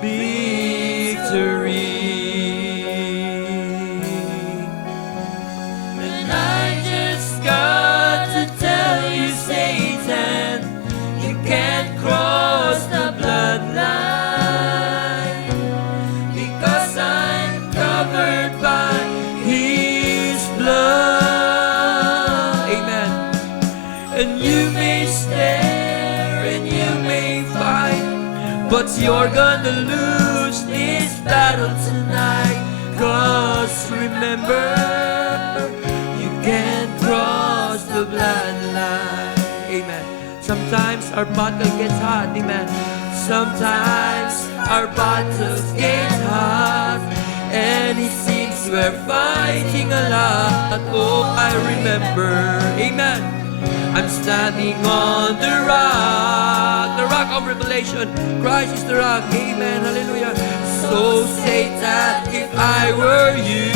victory. And I just got to tell you, Satan, you can't cross the bloodline, because I'm covered by His blood. Amen. And you may stare and you may fight, but you're gonna lose this battle tonight. 'Cause remember, you can't cross the bloodline. Amen. Sometimes our battle gets hot. Amen. Sometimes our battles get hot, and it seems we're fighting a lot. Oh, I remember. Amen. I'm standing on the rock of revelation. Christ is the rock. Amen. Hallelujah. So Satan, if I were you,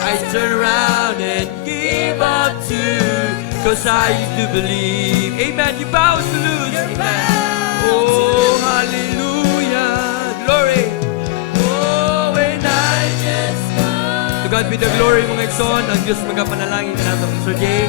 I'd turn around and give up too. 'Cause I used to believe. Amen. You bow to lose. Amen. Oh, hallelujah. Glory. Oh, when I just to God be the glory, mga igsoon. Ang Diyos magapanalangin ka natin, Sir Jay.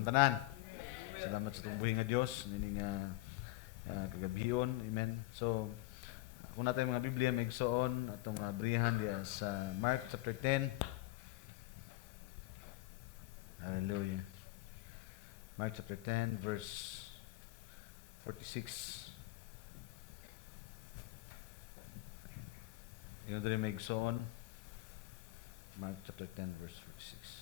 Tanan. Salamat sa tumbuhin nga Diyos nining kagabion. Amen. So kung natin mga Biblia may igsoon atong abrihan diya sa Mark chapter 10. Hallelujah. Mark chapter 10 verse 46. Yun din may igsoon. Mark chapter 10 verse 46.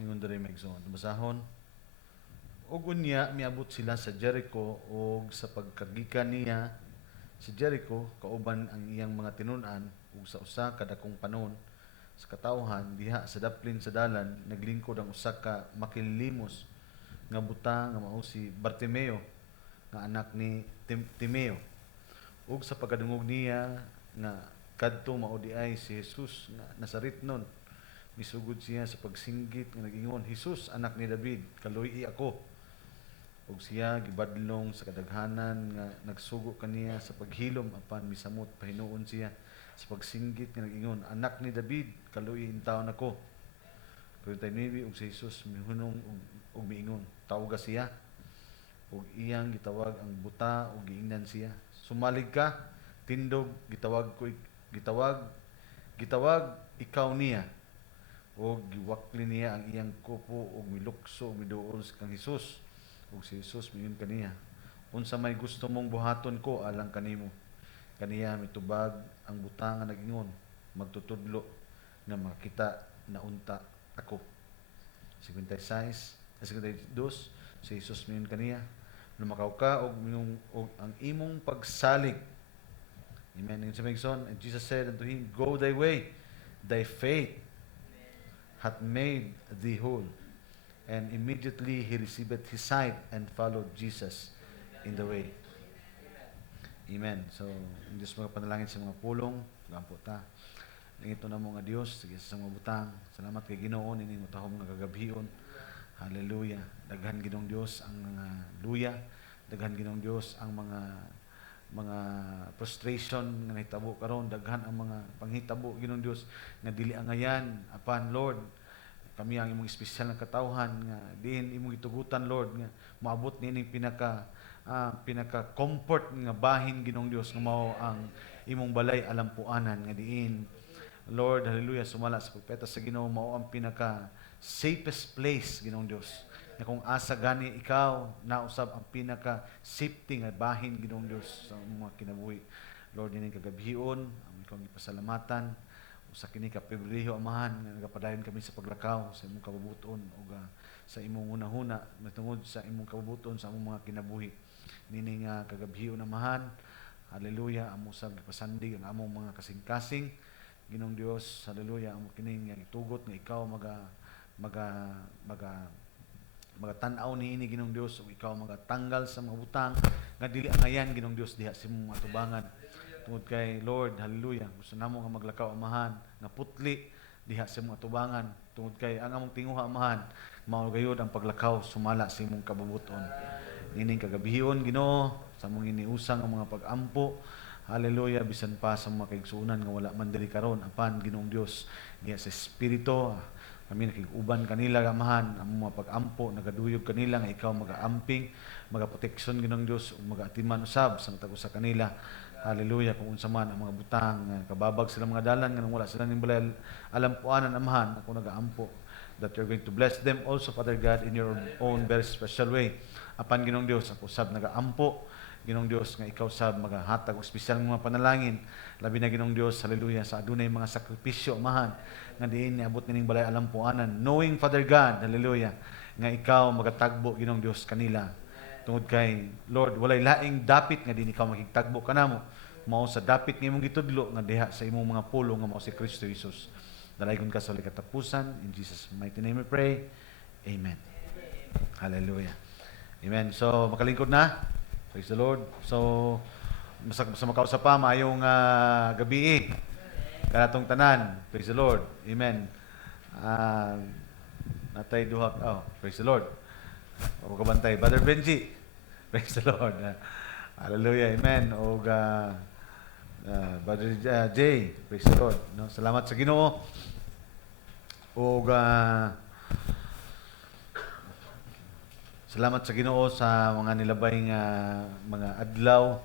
Ingon diri megson basahon ug unya miabot sila sa Jericho ug sa pagkagikan niya sa Jericho kauban ang iyang mga tinun-an ug sa usa ka dakong panahon sa katawhan diha sa daplin sa dalan naglingkod ang usa ka makilimos nga buta nga mao si Bartimeo nga anak ni Timeo ug sa pagkadungog niya nga kadto mao di ay si Jesus nga Nazaretnon. Misugod siya sa pagsinggit nga nag-ingon, Jesus, anak ni David, kaluy ako. Ug siya gibadlong sa kadaghanan nga nagsugo kaniya sa paghilom apan misamot pahinuon siya sa pagsinggit nga nag-ingon, anak ni David, kaluy intawon ako. Pero tayo nibi ug si Jesus mihunong ug miingon, tawag siya. Ug iyang gitawag ang buta ug giingnan siya. Sumalig ka, tindog, gitawag ikaw niya. O giwakli niya ang iyang kupo o milukso o miduol kang Jesus. O si Jesus miyon kaniya, unsa may gusto mong buhaton ko alang kanimo. Kaniya mitubag ang butang nga nag-ingon, magtutudlo nga makita na unta ako. 52 si Jesus miyon kaniya, lumakaw ka og ang imong pagsalig. Amen. And Jesus said unto him, go thy way, thy faith hath made thee whole. And immediately he received his sight and followed Jesus in the way. Amen. So, Diyos mga panalangin sa mga pulong, gampo ta. Ito na mga Diyos, sige sa mga butang. Salamat kay Ginoo ini mutahom nga kagabion. Hallelujah. Daghan Ginoong Diyos ang mga luya. Daghan Ginoong Diyos ang mga mga frustration nga nahitabo karon, daghan ang mga panghitabo Ginoong Dios nga dili angayan apan Lord. Kami ang imong espesyal nga katawhan nga diin imong itugutan Lord nga maabot niining pinaka comfort nga bahin Ginoong Dios nga mao ang imong balay alampuanan nga diin Lord, hallelujah, sumala sa pagpeta sa Ginoo mao ang pinaka safest place Ginoong Dios. Na kung asa gani ikaw nausab ang pinaka safety nga bahin Ginoong Dios sa mga kinabuhi. Lord, ini kagabhion, ang ikong ipasalamatan usa kini ka pribilehiyo amahan nga nagapadayon kami sa paglakaw sa imong kabubuton ug sa imong hunahuna matungod sa imong kabubuton sa among mga kinabuhi. Nini nga kagabhion amahan. Hallelujah, amo sab gipasandig ang among mga kasing-kasing Ginoong Dios, hallelujah, amo kining nga itugot nga ikaw magatan-aw niini Ginoong Dios ug ikaw magatanggal sa mga butang nga dili angayan Ginoong Dios diha sa imong atubangan. Tungod kay Lord, hallelujah, gusto namo nga maglakaw amahan nga putli diha sa imong atubangan. Tungod kay ang among tinguha amahan mao gayud ang paglakaw sumala sa imong kabubuton. Nining kagabihon Ginoo sa among iniusang ang mga pag-ampo. Hallelujah, bisan pa sa mga kaigsuonan nga wala man diri karon apan Ginoong Dios diha sa espiritu kami nakig-uban kanila gamahan ang mga pag-ampo nagaduyog kanila nga ikaw magaamping magaproteksyon Ginoong Dios ug magaatiman usab sa tag usa kanila. Hallelujah, kung unsa man ang mga butang kababag sila mga dalan nga wala sila ning balay alampuanan amahan ako nagaampo that you're going to bless them also Father God in your own very special way. Apan Ginoong Dios ako usab nagaampo Ginoong Dios nga ikaw sab magahatag og espesyal nga mga panalangin labi na Ginoong Dios, hallelujah, sa adunay mga sakripisyo amahan nga diin niabot nining balay alampuanan knowing Father God, hallelujah, nga ikaw magatagbo Ginoong Dios kanila tungod kay Lord walay laing dapit nga din ikaw makigtagbo kanamo mao sa dapit nga imong gitudlo nga diha sa imong mga pulong nga mao si Kristo Jesus. Dalaygon ka sa katapusan in Jesus mighty name we pray. Amen. Hallelujah. Amen. So makalingkod na. Praise the Lord. So, sa makausap pa, mayong gabi kanatong tanan. Praise the Lord. Amen. Natay duha. Oh, praise the Lord. O kabantay. Brother Benji. Praise the Lord. Hallelujah. Amen. O Brother Jay. Praise the Lord. No? Salamat sa Ginoo. O salamat sa Ginoo sa mga nilabay nga mga adlaw.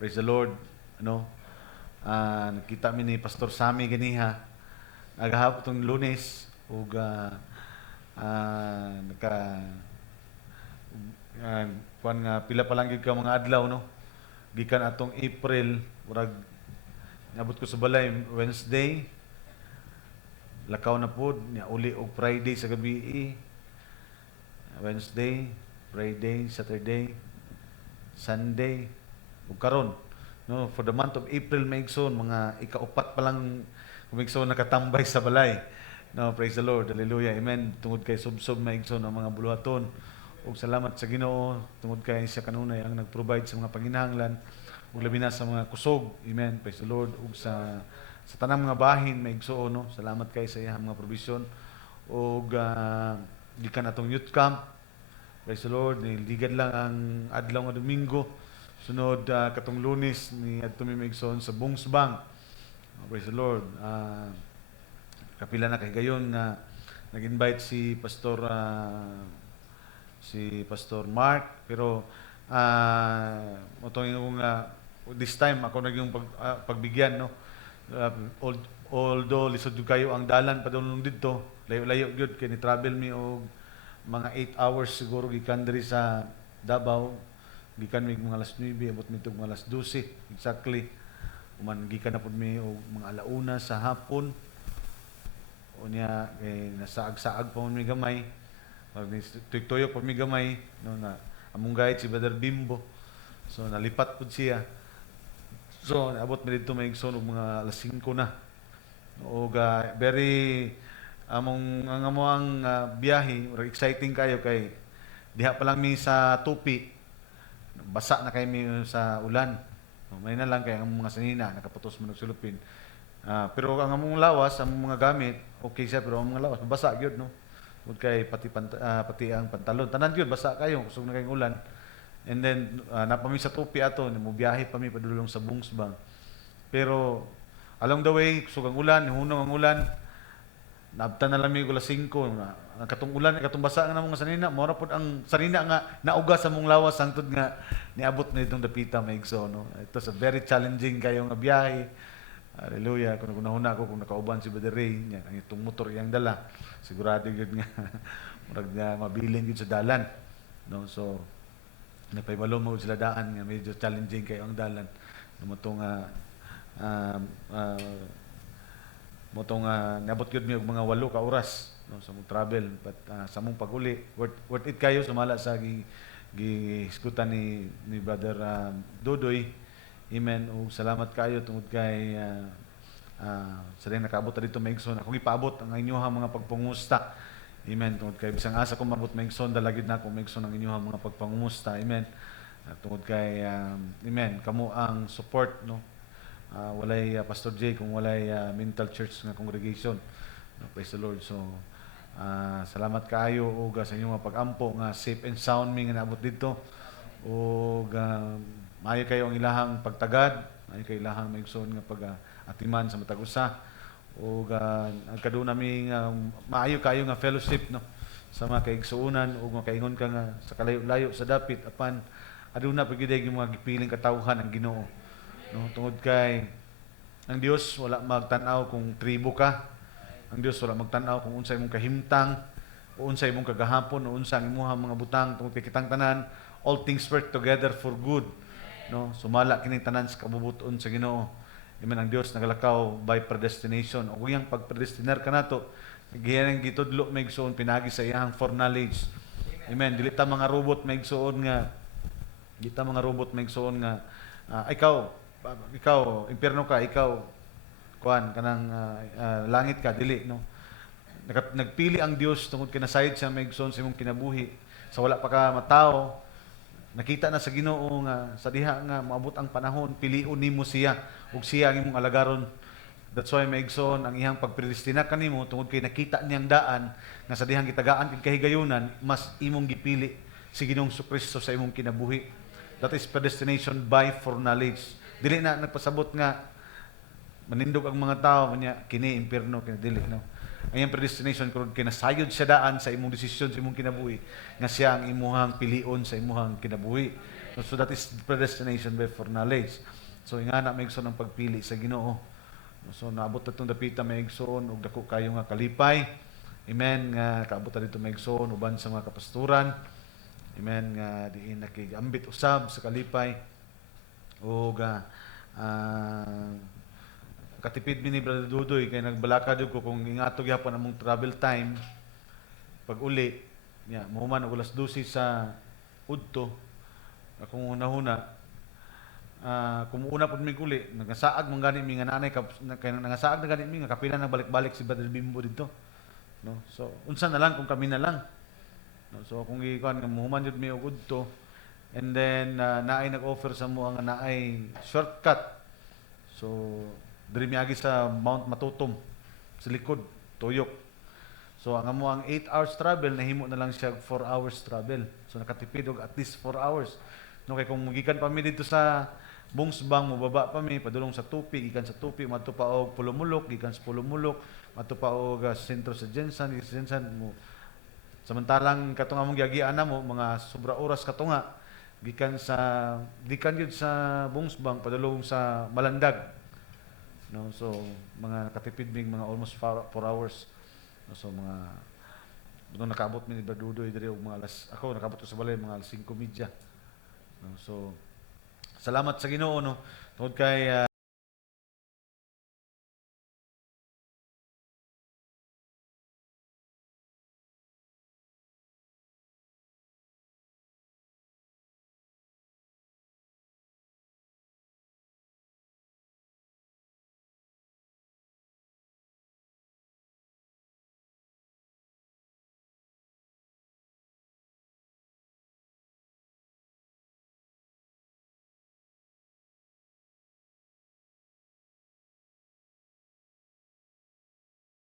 Praise the Lord. Ano? Nakita mi ni Pastor Sammy ganiha agahapon tong Lunes ug kuan nga pila pa lang gyud ka mga adlaw no. Gikan atong April murag nabot ko sa balay Wednesday. Lakaw na pud nya uli og Friday sa gabi. Wednesday, Friday, Saturday, Sunday, ug karon no for the month of April maigsoon mga ikaupat pa lang maigsoon nakatambay sa balay. No, praise the Lord. Hallelujah. Amen. Tungod kay subsob maigsoon ang mga buluhaton. Ug salamat sa Ginoo tungod kay siya kanunay ang nag-provide sa mga panginahanglan ug labi na sa mga kusog. Amen. Praise the Lord. Ug sa tanang mga bahin maigsoon no. Salamat kay sa iyang mga provision ug gikan atong youth camp. Praise the Lord. Niligad lang ang adlaw nga Domingo. Sunod katong Lunes ni adto mi maigsoon sa Bungsbang. Praise the Lord. Kapila na kay gayon nga nag-invite si Pastor Mark pero this time ako naging pagbigyan no. Although lisod kayo ang dalan padulong didto, layo-layo gyud kay ni travel mi og mga 8 hours siguro gikan diri sa Davao, gikan mi mga alas 9 abot mi tug mga alas 12 exactly. Uman gikan na pud mi og mga alauna sa hapon. Unya nasaag-saag pa mi gamay. Tuyok pa mi gamay no na among guide si Brother Bimbo. So nalipat pud siya. So naabot mi didto maigsoon og mga alas 5 na. Og very ang biyahe, exciting kayo kay diha pa lang mi sa Tupi. Basa na kay mi sa ulan. May na lang kay ang mga sanina nakaputos man og sulupin. Pero ang among lawas, ang mga gamit, okay siya pero ang mga lawas basa gyud no. Ug kay pati ang pantalon, tanan gyud basa kayo kusog na kay ulan. And then napami sa tupi ato, mubiyahe pa mi padulong sa Bungsbang. Pero along the way, sugang ulan, hunong ang ulan, naabtan na lang mi alas 5 na katong ulan, katong basa nga namong sanina, mora pod ang sanina nga nauga sa mong lawas hangtod nga niabot na itong dapita maigso, no. It was a very challenging kayo nga biyahe. Hallelujah. Kung nahuna ko, kung nakauban si Brother Ray, yan, ang itong motor iyang dala, sigurado yun nga, murag nga mabilin yun sa dalan. No? So, napaibalo mo sila daan nga medyo challenging kayo ang dalan. No, motong nabot yun mi og mga 8 ka oras, no, sa mong travel. But sa mong pag-uli, worth it kayo, sumala sa giskutan ni Brother Dodoy. Amen. O salamat kayo tungod kay sa rin nakaabot na dito maigsoon. Akong ipaabot ang inyong mga pagpangusta. Amen. Tungod kay bisang asa kong mabot maigsoon, dalagid na akong maigsoon ang inyong mga pagpangusta. Amen. Tungod kay amen, kamo ang support, no. Walay Pastor J kung walay Mental Church nga congregation. No, praise the Lord. So salamat kaayo og sa inyong mga pag-ampo nga safe and sound mi nga naabot dito. Og maayo kayo ang ilahang pagtagad, maayo kayo ilahang maigsoon nga pag-atiman sa matag usa. O kaduna mi maayo kayo nga fellowship, no, sa mga kaigsuonan o makaingon ka nga sa kalayo-layo sa dapit apan aduna pagiday yung mga gipiling katawhan ang Ginoo, no. Tungod kay ang Dios wala magtan-aw kung tribo ka, ang Dios wala magtan-aw kung unsay imong kahimtang o unsay imong kagahapon o unsa ang imong mga butang. Tungod kay kitang tanan, all things work together for good, no. Sumala kining tanan sa kabubuton sa Ginoo. Amen. Ang Dios nagalakaw by predestination. O kung pag-predestinar ka nato, giyan gitudlo maigsuon pinagi sa iyang foreknowledge. Amen. Dili ta mga robot maigsuon nga ikaw impierno ka, ikaw kuan kanang langit ka, dili, no. Nagpili ang Dios tungod kay nasayod siya maigsoon sa imong kinabuhi. Sa wala pa ka matao, nakita na sa Ginoo nga sa diha nga maabot ang panahon, pilion nimo siya ug siya ang imong alagaron. That's why maigsoon ang iyang pagpredestina kanimo tungod kay nakita niyang daan nga sa dihang gitagaan kay kahigayunan, mas imong gipili si Ginoong Kristo sa imong kinabuhi. That is predestination by foreknowledge. Dili na nagpasabot nga manindog ang mga tao kanya kini impierno kini, dili, no. Ang iyang predestination kung kinasayod siya daan sa imong desisyon sa imong kinabuhi nga siya ang imuhang pilion sa imuhang kinabuhi. So that is predestination by foreknowledge. So ingana maigsoon ang pagpili sa Ginoo. So naabot na itong dapita maigsoon ug dako kayo nga kalipay. Amen. Nga kaabot na dito maigsoon uban sa mga kapasturan. Amen. Nga diin nakigambit usab sa kalipay. Ug katipid mi ni Brother Dudoy kay nagbalakad ko kung ingato gyapon among travel time pag uli nya mahuman og alas 12 sa udto. Akong hunahuna kung una pud mi uli nagasaag man gani mi nga nanay kay nagasaag na gani mi nga kapila na balik-balik si Brother Bimbo dito, no. So unsa na lang kung kami na lang, no. So kung ikuan nga mahuman jud mi og udto and then naay nag-offer sa mo nga naay shortcut. So diri miagi sa Mount Matutom sa likod tuyok. So ang amo ang 8 hours travel nahimo na lang siya 4 hours travel. So nakatipid og at least 4 hours. No, kay kung mugikan pa mi dito sa Bungsbang, mubaba pa mi padulong sa Tupi, gikan sa Tupi madto pa og Pulumulok, gikan sa Pulumulok madto pa og sentro sa Jensan, mo. Samantalang katong among giagian namo mga sobra oras katunga gikan gyud sa Bungsbang padulong sa Malandag. No, so mga katipid mig mga almost 4 hours. No, so mga nung nakaabot mi ni Badudoy diri og mga ako nakaabot sa balay mga 5:30. No, so salamat sa Ginoo, no. Tungod kay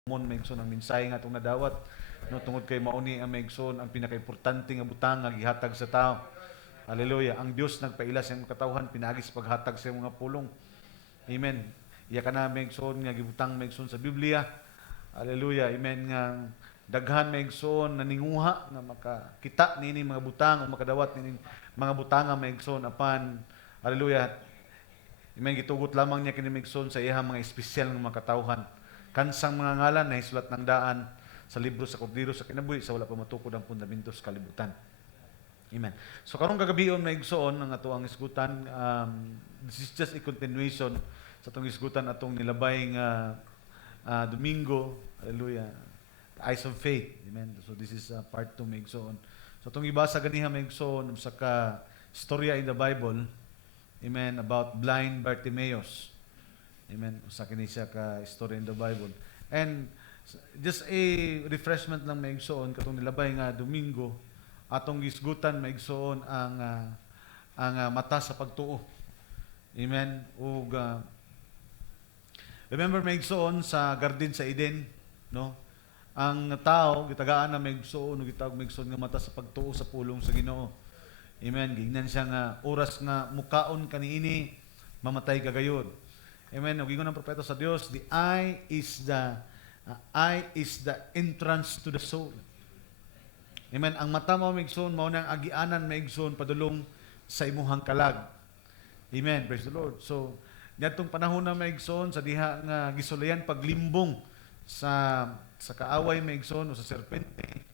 mon maigsoon ang mensahe nga atong nadawat, no, tungod kay mauni ang maigsoon ang pinakaimportante nga butang nga gihatag sa tao. Hallelujah. Ang Dios nagpaila sa iyang katawhan, pinagi sa paghatag sa iyang mga pulong. Amen. Iya ka na maigsoon nga gibutang maigsoon sa Biblia. Hallelujah. Amen nga daghan maigsoon naninguha nga makakita nini mga butang o makadawat nini mga butang nga maigsoon apan hallelujah. Amen. Gitugot lamang niya kini maigsoon sa iyang mga espesyal nga mga katawhan. Kansang mga ngalan na isulat ng daan sa libro sa Kordero sa kinabuhi sa wala pa matukod ang fundamento sa kalibutan. Amen. So karong gagabion maigsoon ang ato ang isgutan, this is just a continuation sa atong isgutan atong nilabay nga Domingo, hallelujah, eyes of faith. Amen. So this is part 2 maigsoon. So atong ibasa ganiha maigsoon sa ka storya in the Bible, amen, about blind Bartimaeus. Amen. Usa kini siya ka story in the Bible. And just a refreshment lang maigsoon katong nilabay nga Domingo, atong gisgutan maigsoon ang mata sa pagtuo. Amen. Ug remember maigsoon sa garden sa Eden, no? Ang tao gitagaan na maigsoon ug gitawag maigsoon nga mata sa pagtuo sa pulong sa Ginoo. Amen. Gingnan siya nga oras nga mukaon kaniini mamatay kagayod. Amen. Ug ingon ang propeta sa Dios, the eye is the entrance to the soul. Amen. Ang mata mo maigsoon mao nang agianan maigsoon padulong sa imuhang kalag. Amen. Praise the Lord. So, niadtong panahon na maigsoon sa diha nga gisulayan paglimbong sa kaaway maigsoon o sa serpente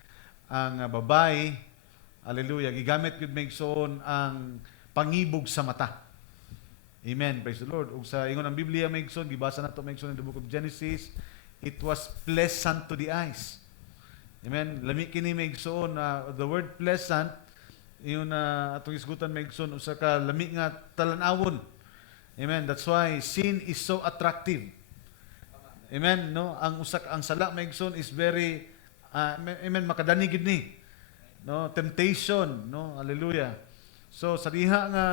ang babae, hallelujah, gigamit gyud maigsoon ang pangibog sa mata. Amen. Praise the Lord. Ug sa ingon ang Biblia maigsoon, gibasa nato maigsoon in the book of Genesis, it was pleasant to the eyes. Amen. Lami kini maigsoon the word pleasant yun atong isgutan maigsoon usa ka lami nga talan-awon. Amen. That's why sin is so attractive. Amen, no? Ang sala maigsoon is very amen, makadani gid ni. No, temptation, no? Hallelujah. So sa diha nga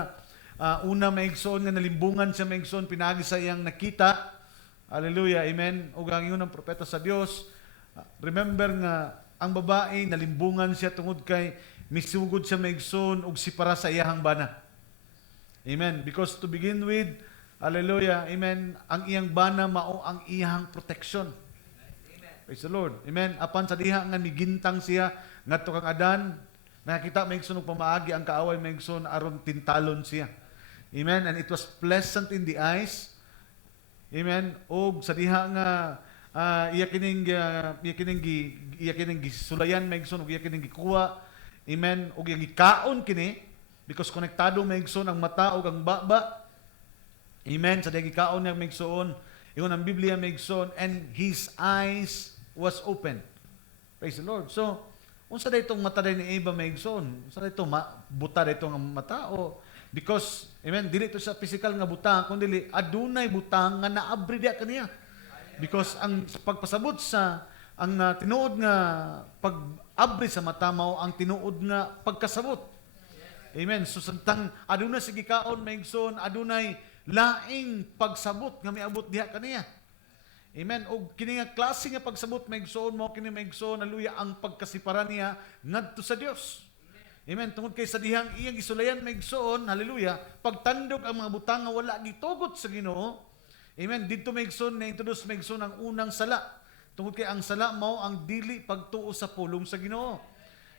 una maigsoon nga nalimbungan siya maigsoon pinagi sa iyang nakita. Hallelujah. Amen. Ug ang ingon ng propeta sa Dios, remember nga ang babae nalimbungan siya tungod kay misugod siya maigsoon og sipara sa iyahang bana. Amen. Because to begin with, hallelujah, amen, ang iyang bana mao ang iyang protection. Praise the Lord. Amen. Apan sa diha nga migintang siya ngadto kang Adan, nakita maigsoon og pamaagi ang kaaway maigsoon aron tintalon siya. Amen. And it was pleasant in the eyes. Amen. Og sa diha nga iya kining gisulayan maigsoon og iya kining gikuha. Amen. Og iya gikaon kini because konektado maigsoon ang mata ug ang baba. Amen. Sa diha gikaon niya maigsoon, ingon ang Biblia maigsoon, and his eyes was open. Praise the Lord. So, unsa daytong mata ni Eva maigsoon? Unsa dayto buta dayto nga mata o because amen, dili to sa physical nga butang kundi adunay butang nga naabri diha kaniya. Because ang pagpasabot sa ang tinuod nga pag-abri sa mata mao ang tinuod nga pagkasabot. Amen. So samtang adunay sige kaon maigsoon, adunay laing pagsabot nga miabot diha kaniya. Amen. Og kini nga klase nga pagsabot maigsoon mao kini maigsoon hallelujah ang pagkasipara niya ngadto sa Dios. Amen. Tungod kay sa dihang iyang gisulayan maigsoon, hallelujah, pagtandog ang mga butang nga wala gitugot sa Ginoo. Amen. Dito maigsoon na introduce maigsoon ang unang sala. Tungod kay ang sala mao ang dili pagtuo sa pulong sa Ginoo.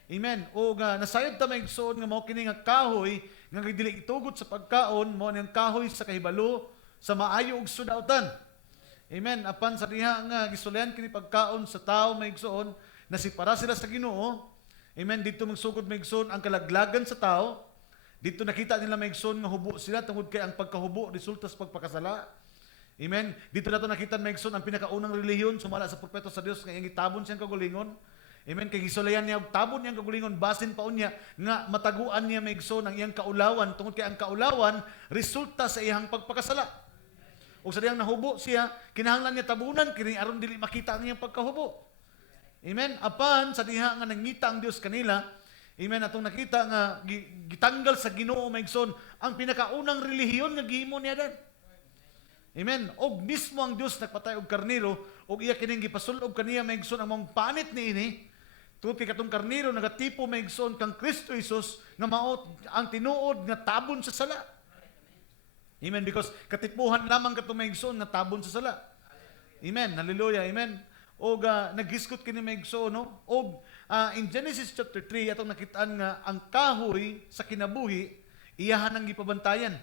Amen. O nasayod ta maigsoon nga mao kini nga kahoy nga dili gitugot sa pagkaon mao nang kahoy sa kahibalo sa maayo ug sudautan. Amen. Apan sa diha nga gisulayan kini pagkaon sa tao maigsoon, nasipara sila sa Ginoo. Amen. Dito magsugod maigsoon ang kalaglagan sa tao. Dito nakita nila maigsoon nga hubo sila tungod kay ang pagkahubo resulta sa pagpakasala. Amen. Dito nato nakita maigsoon ang pinakaunang relihiyon sumala sa propeta sa Dios nga iyang gitabon siyang kagulingon. Amen. Kay gisulayan niya tabon niyang kagulingon basin pa unya nga mataguan niya maigsoon ang iyang kaulawan tungod kay ang kaulawan resulta sa iyang pagpakasala. O sa diyang nahubo siya, kinahanglan niya tabunan kini aron dili makita ang iyang pagkahubo. Amen. Apan sa diha nga nangita ang Dios kanila, amen, atong nakita nga gitanggal sa Ginoo maigsoon ang pinakaunang relihiyon nga gihimo niya dan. Amen. Og mismo ang Dios nagpatay og karnero og iya kining gipasulob kaniya maigsoon ang mong panit niini Tungod kay katong karniro nagatipo maigsoon kang Kristo Jesus nga mao ang tinuod nga tabon sa sala. Amen. Because katipuhan lamang katong maigsoon nga tabon sa sala. Amen. Hallelujah. Amen. Og naghiskot kini maigsoon no. Og in Genesis chapter 3 atong nakitaan nga ang kahoy sa kinabuhi iyahan ang gipabantayan.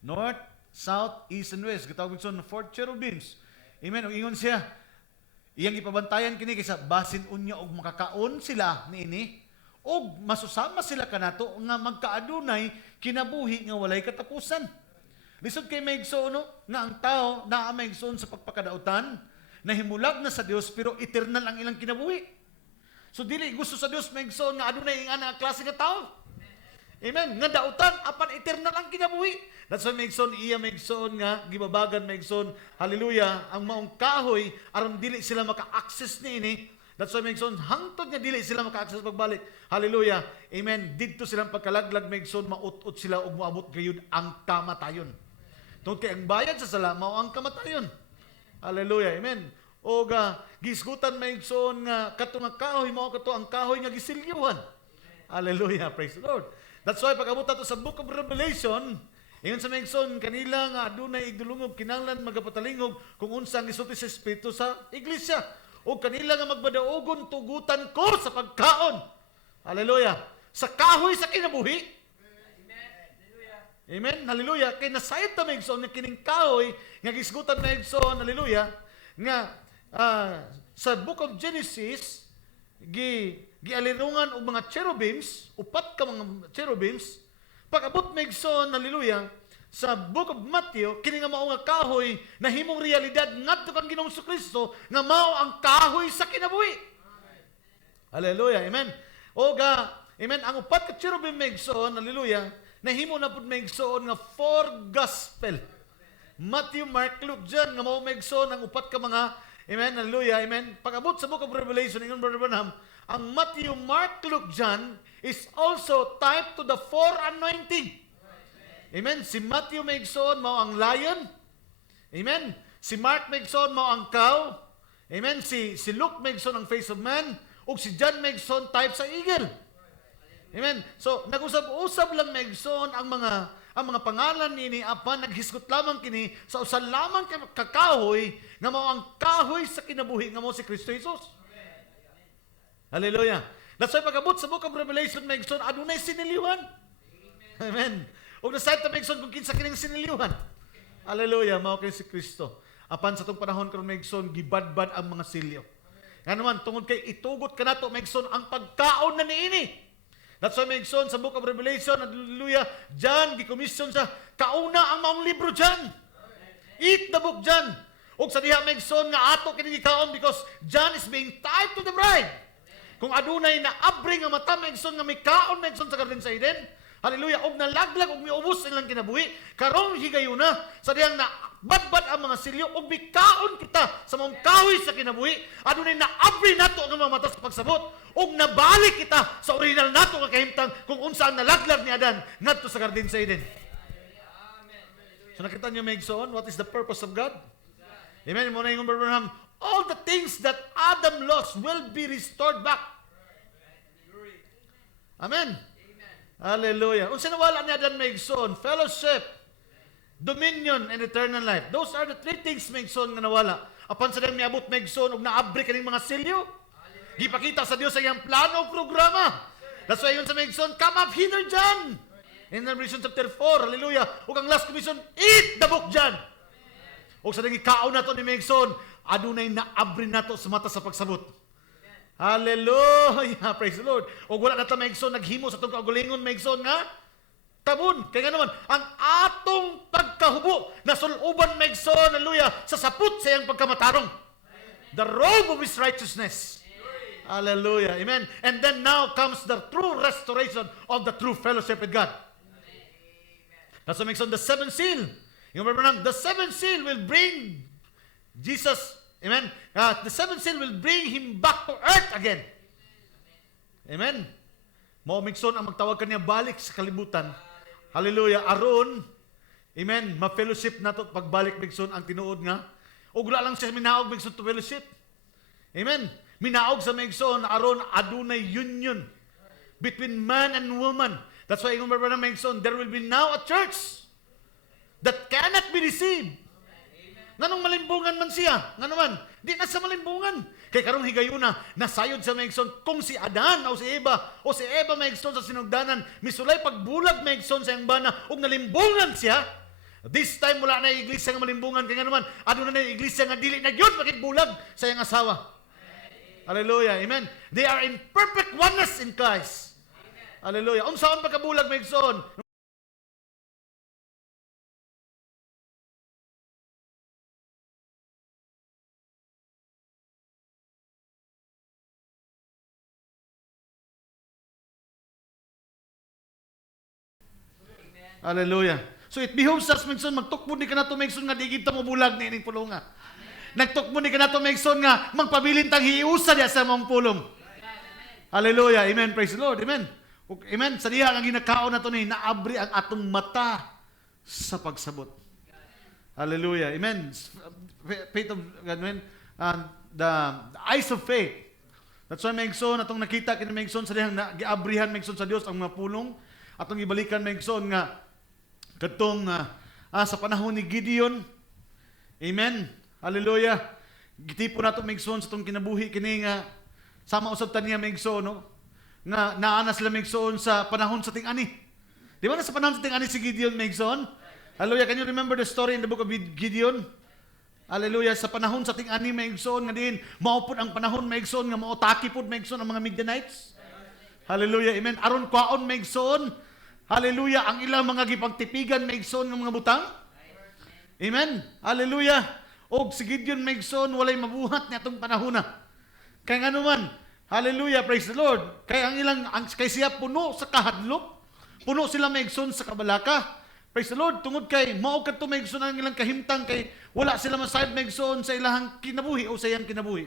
North, south, east and west. Gitawag maigsoon four cherubims. Amen. Og ingon siya iyang ipabantayan kini kaysa basin unya og makakaon sila niini og masusama sila kanato nga magkaadunay kinabuhi nga walay katapusan. Lisod kay maigsoon no nga ang tao naa maigsoon sa pagpakadautan nahimulag na sa Dios pero eternal ang ilang kinabuhi. So dili gusto sa Dios maigsoon nga adunay ang ana klase nga tao. Amen. Nga dautan apan eternal ang kinabuhi. That's why maigsoon iya maigsoon nga gibabagan maigsoon hallelujah ang maong kahoy aron dili sila maka-access niini. That's why maigsoon hangtod nga dili sila maka-access pagbalik. Hallelujah. Amen. Didto silang pagkalaglag maigsoon maut-ut sila og moabot gayud ang kamatayon. Tungod kay ang bayad sa sala mao ang kamatayon. Hallelujah. Amen. Og gisgutan maigsoon nga kato nga kahoy mao kato ang kahoy nga gisilyuhan. Hallelujah. Praise the Lord. That's why pag-abot nato sa Book of Revelation, ingon sa maigsoon kanila nga adunay igdulungog kinahanglan magapatalingog kung unsa ang gisulti sa Espiritu sa iglesia o kanila nga magbadaogon tugutan ko sa pagkaon. Hallelujah. Sa kahoy sa kinabuhi. Amen. Hallelujah. Kay nasayod ta maigsoon nga kining kahoy nga gisgutan maigsoon hallelujah nga sa Book of Genesis gialirungan og mga cherubims, upat ka mga cherubims. Pag-abot maigsoon, hallelujah, sa Book of Matthew, kini nga mao nga kahoy na himong realidad ngadto kang Ginoong Kristo nga mao ang kahoy sa kinabuhi. Hallelujah, amen. O amen, ang upat ka cherubim maigsoon, hallelujah, nahimo na pud maigsoon nga four gospel. Matthew, Mark, Luke, John nga mao maigsoon ang upat ka mga amen, hallelujah, amen. Pag-abot sa Book of Revelation, ingon Brother Branham, ang Matthew, Mark, Luke, John is also type to the four anointing. Amen. Si Matthew maigsoon mao ang lion. Amen. Si Mark maigsoon mao ang cow. Amen. Si Luke maigsoon ang face of man. Ug si John maigsoon type sa eagle. Amen. So nag-usab-usab lang maigsoon ang mga pangalan nini apan naghisgot lamang kini sa usan lamang kakahoy nga mao ang kahoy sa kinabuhi nga mao si Kristo Jesus. Hallelujah. That's why pag-abot sa Book of Revelation, maigsoon, adunay siniliwan. Amen. O nasayt na maigsoon kung kinsa kining siniliwan. Hallelujah. Mao kay si Kristo. Apan sa itong panahon karon maigsoon, gibadbad ang mga silyo. Nga naman, tungod kay itugot ka nato, maigsoon, ang pagkaon na niini. That's why maigsoon sa Book of Revelation, hallelujah, John, gikomisyon sa kauna ang maong libro John. Eat the book John. O sa diha maigsoon nga ato kining ikaon because John is being tied to the bride. Kung adunay na abri nga mata maigsoon nga may kaon maigsoon sa Garden sa Eden. Hallelujah. Og nalaglag og miubos ilang kinabuhi. Karon higayuna sa diyang na badbad ang mga silyo og bikaon kita sa mga kahoy sa kinabuhi. Adunay na abri nato ang mga mata sa pagsabot og nabalik kita sa original nato nga kahimtang kung unsa ang nalaglag ni Adan ngadto sa Garden sa Eden. So nakita niyo maigsoon what is the purpose of God? Amen. Mo na yung Abraham, all the things that Adam lost will be restored back. Amen. Hallelujah. Unsa nawala ni Adam maigsoon? Fellowship, dominion, and eternal life. Those are the three things maigsoon nga nawala. Apan sa diyang miabot maigsoon og naabri kaning mga silyo. Gipakita sa Dios sa iyang plano o programa. That's why yun sa maigsoon, come up hither, John. In Revelation chapter 4, hallelujah. Ug ang last commission, eat the book, John. Ug sa diyang ikaon nato ni maigsoon, adunay naabri nato sa mata sa pagsabot. Hallelujah! Praise the Lord. O wala na ta maigsoon, naghimo sa itong kaugalingon maigsoon nga, tabon. Kaya nga naman, ang atong pagkahubo, nasuluban maigsoon, hallelujah, sa saput sa iyang pagkamatarong. The robe of His righteousness. Hallelujah. Amen. And then now comes the true restoration of the true fellowship with God. That's what makes on the seventh seal. You remember, the seventh seal will bring Jesus. Amen. The seventh seal will bring Him back to earth again. Amen. Mao migson ang magtawag kaniya balik sa kalibutan. Hallelujah. Aron, amen, ma-fellowship nato pagbalik migson ang tinuod nga. Ug wala lang siya minaog migson to fellowship. Amen. Minaog sa maigsoon aron adunay union between man and woman. That's why ingon Brother Maigsoon, there will be now a church that cannot be deceived. Nganong malimbungan man siya? Nga naman, di na sa malimbungan. Kay karong higayuna, nasayod sa Maigsoon kung si Adan o si Eva Maigsoon sa sinugdanan, misulay pagbulag Maigsoon sa iyang bana ug nalimbungan siya. This time wala na iglesia nga malimbungan kay nga naman aduna na iglesia nga dili na gyud makigbulag sa iyang asawa. Hallelujah. Amen. They are in perfect oneness in Christ. Hallelujah. Unsaon pagkabulag Maigsoon? Hallelujah. So it behoves us Maigsoon magtukbo ni kanato Maigsoon nga di kita mo bulag ni ining pulonga. Nagtukbo ni kanato Maigsoon nga magpabilin tang hiusa diya sa mong pulong. Hallelujah. Amen. Praise the Lord. Amen. Amen. Sa diha ang ginakaon nato ni naabri ang atong mata sa pagsabot. Hallelujah. Amen. Faith of God, amen. The eyes of faith. That's why Maigsoon atong nakita kini Maigsoon sa dihang giabrihan Maigsoon sa Dios ang mga pulong atong ibalikan Maigsoon nga katong sa panahon ni Gideon. Amen. Hallelujah. Gitipo nato Maigsoon sa tong kinabuhi kini nga sama usab taniya Maigsoon no nga naana sila Maigsoon sa panahon sa ting-ani. Di ba na sa panahon sa ting-ani si Gideon Maigsoon? Hallelujah. Can you remember the story in the book of Gideon? Hallelujah. Sa panahon sa ting-ani Maigsoon nga diin mao pud ang panahon Maigsoon nga maotaki pud Maigsoon ang mga Midianites. Hallelujah. Amen. Aron kwaon Maigsoon. Hallelujah. Ang ilang mga gipagtipigan Maigsoon ng mga butang. Amen. Hallelujah. Og si Gideon Maigsoon walay mabuhat niya itong panahon na. Kaya nga naman, hallelujah, praise the Lord. Kaya kay siya puno sa kahadlok. Puno sila Maigsoon sa kabalaka. Praise the Lord. Tungod kay mao kadto Maigsoon ang ilang kahimtang kay wala sila masayod Maigsoon sa ilahang kinabuhi o sa iyang kinabuhi.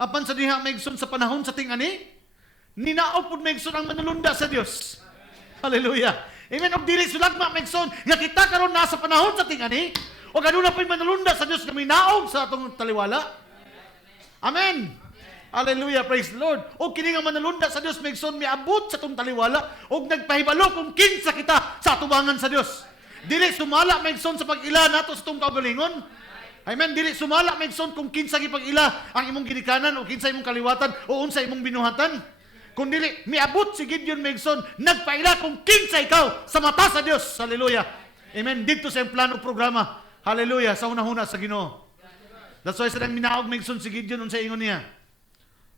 Apan sa diha Maigsoon sa panahon sa ting-ani, ninaog pud Maigsoon ang manulunda sa Dios. Hallelujah. Amen. Og dili sulagma Maigsoon nga kita karon nasa panahon sa ting-ani og aduna pay manulunda sa Dios nga minaog sa atong taliwala. Amen. Hallelujah. Praise the Lord. Og kini nga manulunda sa Dios Maigsoon miabot sa atong taliwala og nagpahibalo kung kinsa kita sa atubangan sa Dios. Dili sumala Maigsoon sa pag-ila nato sa atong kaugalingon. Amen. Dili sumala Maigsoon kung kinsa gipag-ila ang imong ginikanan o kinsa imong kaliwatan o unsa imong binuhatan. Kung dili, miabot si Gideon Maigsoon, nagpaila kung kinsa ikaw sa mata sa Dios. Hallelujah. Amen. Dito sa yung plano programa. Hallelujah. Sa unahuna sa Ginoo. That's why sa nang minaog Maigsoon si Gideon unsa ingon niya.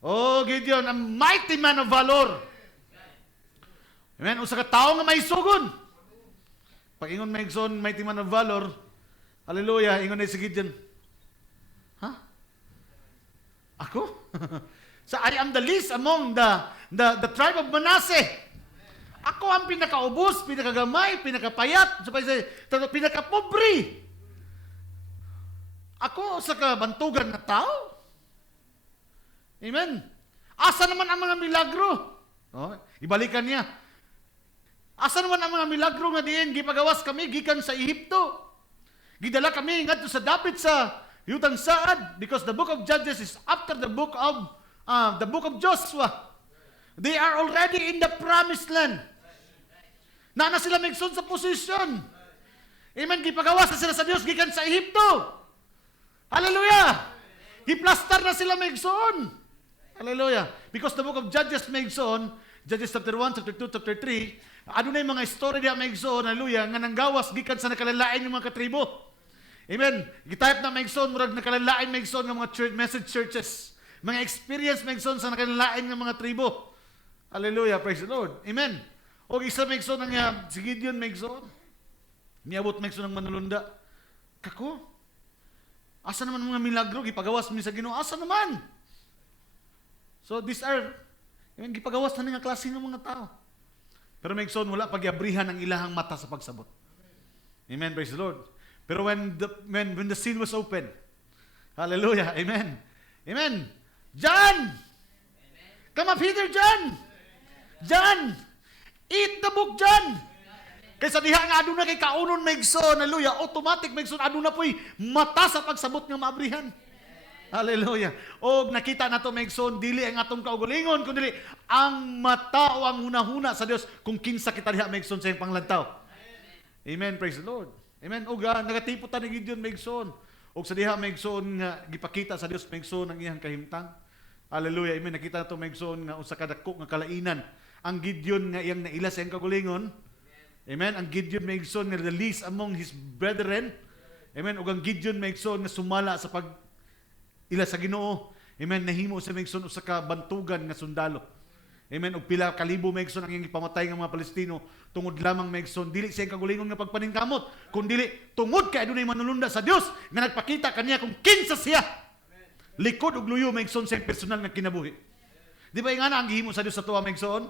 Oh, Gideon, a mighty man of valor. Amen. Usa ka tawo nga may sugon. Pag ingon Maigsoon, mighty man of valor, hallelujah, ingon ni si Gideon. Ha? Ako? So I am the least among the tribe of Manasseh. Ako ang pinakaubos, pinakagamay, pinakapayat, pinakapobre. Ako sa kabantugan na tao. Amen. Asa naman ang mga milagro? Oh, ibalikan niya. Asa naman ang mga milagro nga diin gipagawas kami gikan sa Ehipto? Gidala kami ngadto sa dapit sa yutang saad because the book of Judges is after the book of Joshua. They are already in the promised land. Na sila Maigsoon sa posisyon. Amen. Gipagawas na sila sa Dios gikan sa Ehipto. Hallelujah. Giplastar na sila Maigsoon. Hallelujah. Because the book of Judges Maigsoon, Judges chapter 1, chapter 2, chapter 3, ano na yung mga story diya Maigsoon, hallelujah, nga nanggawas gikan sa nakalalain ng mga katribo. Amen. Gitayap na Maigsoon, murag nakalalain Maigsoon ng mga message churches. Mga experience Maigsoon sa nakalalain ng mga tribo. Hallelujah. Praise the Lord. Amen. O isa Maigsoon ang si Gideon Maigsoon. Niabot Maigsoon ng manulunda. Kako? Asa naman mga milagro? Gipagawas mo sa Ginoo. Asa naman? So these are, gipagawas na nga klase ng mga tao. Pero Maigsoon, wala pagyabrihan ang ilahang mata sa pagsabot. Amen. Praise the Lord. Pero when the seal was open, hallelujah. Amen. Amen. John! Come up hither, John! John! Eat the book, John! Kaysa diha nga aduna kay kaunon Maigsoon, hallelujah, automatic Maigsoon aduna po'y mata sa pagsabot nga maabrihan. Hallelujah. O nakita nato maigsoon, dili ang atong kaugalingon, kundi ang mata o ang hunahuna sa Dios kung kinsa kita diha maigsoon sa iyang panglantaw. Amen. Praise the Lord. Amen. O nagatiputan ni Gideon maigsoon. O sa diha maigsoon nga gipakita sa Dios maigsoon ang iyang kahimtang. Hallelujah. Amen. Nakita nato maigsoon nga usa ka dako nga kalainan. Ang Gideon nga iyang naila sa iyang kaugalingon. Amen. Ang Gideon maigsoon nga the least among his brethren. Amen. Ug ang Gideon maigsoon nga sumala sa pag ila sa Ginoo. Amen. Nahimo sa maigsoon usa ka bantugan nga sundalo. Amen. Ug pila kalibo maigsoon ang iyang ipamatay nga mga Palestino tungod lamang maigsoon dili sa iyang kagulingon nga pagpaningkamot, kundi tungod kay adunay manulunda sa Dios nga nagpakita kaniya kung kinsa siya. Likod ug luyo maigsoon sa iyang personal nga kinabuhi. Di ba ingana ang gihimo sa Dios sa tuwa maigsoon?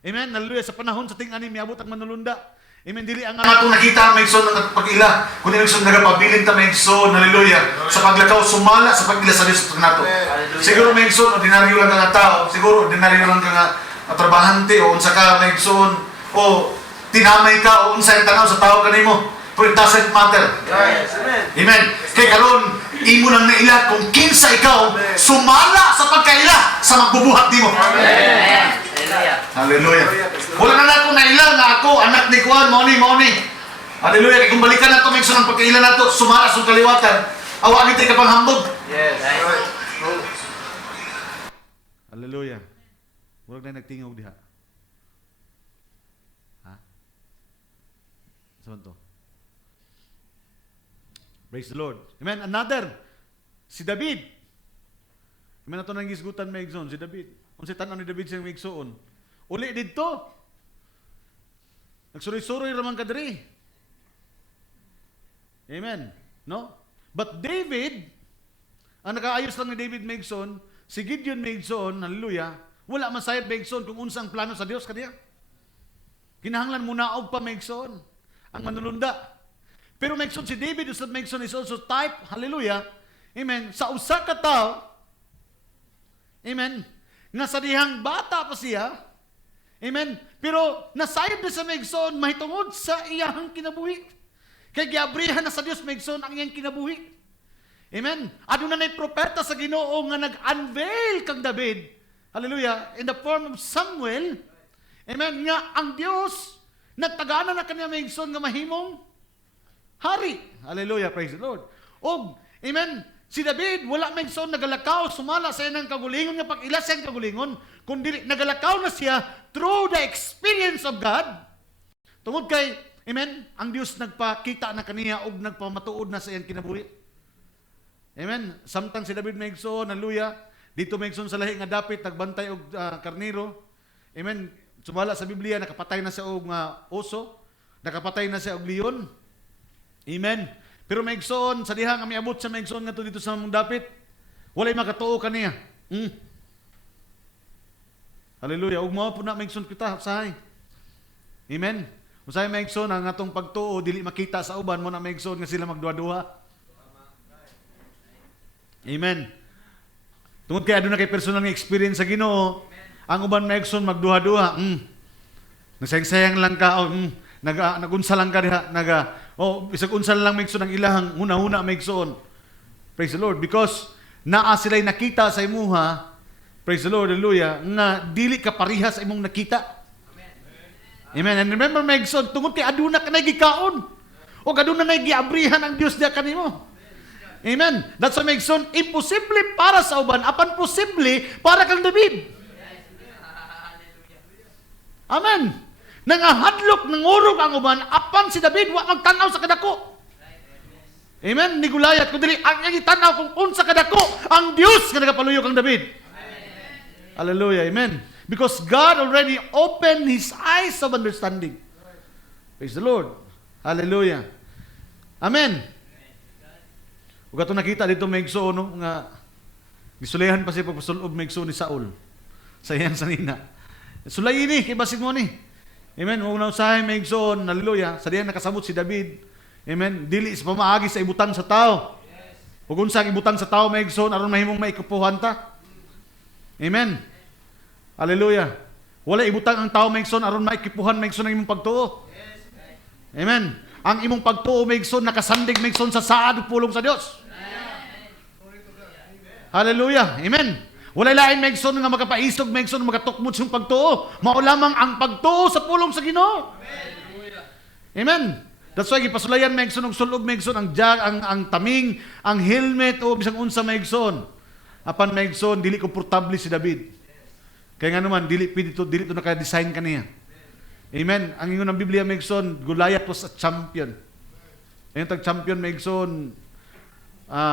Amen. Hallelujah. Sa panahon sa ting-ani miabot ang manulunda. Amen. Dili ang atong nakita ang maigsoon ng pag-ila. Kung maigsoon nagapabilin ta maigsoon. Hallelujah. Sa paglakaw sumala sa pag-ila sa Dios sa nato. Siguro maigsoon ordinaryo lang nga tao, siguro ordinaryo lang nga trabahante o unsa ka maigsoon o tinamay ka o unsa ang tanaw sa tao kanimo. But it doesn't matter. Yes. Amen. Kay karon imo nang naila kung kinsa ikaw sumala sa pagkaila sa magbubuhat nimo. Amen. Hallelujah. Wala na nato naila nga ako anak ni Juan mo ni. Hallelujah. Kay kung balikan nato maigsoon ang pagkaila nato sumala sa kaliwatan. Awa gid ka panghambog. Yes. Hallelujah. Murag na nagtingog diha. Ha? Saan to? Praise the Lord. Amen. Another. Si David. Amen. Ito nang gisgutan maigsoon. Si David. Kung si tanan ni David siyang maigsoon. Uli dito. Nagsuroy-suroy ramang kadiri. Amen. No? But David, ang nakaayos lang ni David maigsoon, si Gideon maigsoon, hallelujah, wala man sayad maigsoon kung unsang plano sa Dios kaniya. Kinahanglan muna og pa maigsoon ang manulunda. Pero maigsoon si David, usab maigsoon is also type, hallelujah, amen, sa usa ka tawo, amen, nga sa dihang bata pa siya, amen, pero nasayad na sa maigsoon mahitungod sa iyahang kinabuhi. Kay giabrihan na sa Dios maigsoon ang iyang kinabuhi. Amen. Aduna nay propeta sa Ginoo nga nag-unveil kang David. Hallelujah. In the form of Samuel. Amen. Nga ang Dios nagtagana na kaniya maigsoon nga mahimong hari. Hallelujah. Praise the Lord. Og, amen, si David wala maigsoon nagalakaw sumala sa iyang kagulingon nga pag-ila sa iyang kagulingon, kundi nagalakaw na siya through the experience of God. Tungod kay, amen, ang Dios nagpakita na kaniya og nagpamatuod na sa iyang kinabuhi. Amen. Samtang si David maigsoon, hallelujah, dito maigsoon sa lahi nga dapit nagbantay og karnero. Amen. Sumala sa Biblia nakapatay na siya og oso, nakapatay na siya og leon. Amen. Pero maigsoon sa diha nga miabot sa maigsoon nga dito sa mong dapit, walay makatuo kaniya. Hallelujah. Ug mao po na maigsoon kita usahay. Amen. Usahay maigsoon ang atong pagtuo dili makita sa uban mo na maigsoon nga sila magduha-duha. Amen. Tungod kay aduna kay personal nga experience sa Ginoo, ang uban maigsoon magduha-duha. Nasayang-sayang lang ka nagunsa lang ka diha bisag unsa lang maigsoon ang ilahang huna-huna maigsoon. Praise the Lord, because naa sila'y nakita sa imuha. Praise the Lord, hallelujah, nga dili ka parihas sa imong nakita. Amen. And remember maigsoon, tungod kay aduna ka nay gikaon o aduna nay giabrihan ang Dios diha kanimo. Amen. That's why maigsoon, imposible para sa uban, apan posible para kang David. Amen. Nangahadlok, nangurog ang uban, apan si David wa magtanaw sa kadako. Amen. Ni Goliath, kundi ang itanaw kung unsa kadako ang Dios nga nagapaluyok ang David. Hallelujah. Amen. Because God already opened his eyes of understanding. Praise the Lord. Hallelujah. Amen. Ug ato nakita dito maigsoon no nga gisulayhan pa siya pagpasulob maigsoon ni Saul sa iyang sanina. Sulay ini kay basin mo ni. Amen. Una usahay maigsoon, hallelujah, sa diyan nakasabot si David. Amen. Dili sa pamaagi sa ibutang sa tao. Ug unsa ang ibutang sa tao maigsoon aron mahimong maikupuhan ta. Amen. Hallelujah. Wala ibutang ang tao maigsoon aron maikipuhan maigsoon ang imong pagtuo. Amen. Ang imong pagtuo maigsoon nakasandig maigsoon sa saad ug pulong sa Dios. Hallelujah. Amen. Walay lain maigsoon nga makapaisog, maigsoon magatukmod siyang pagtuo. Mao lamang ang pagtuo sa pulong sa Ginoo. Amen. That's why gipasulayan maigsoon og sulog maigsoon ang ang taming, ang helmet o bisang unsa maigsoon. Apan maigsoon dili komportable si David. Kaya nga naman dili to naka-design kaniya. Amen. Ang ingon ng Biblia maigsoon, Goliath was a champion. Ayun tag-champion maigsoon,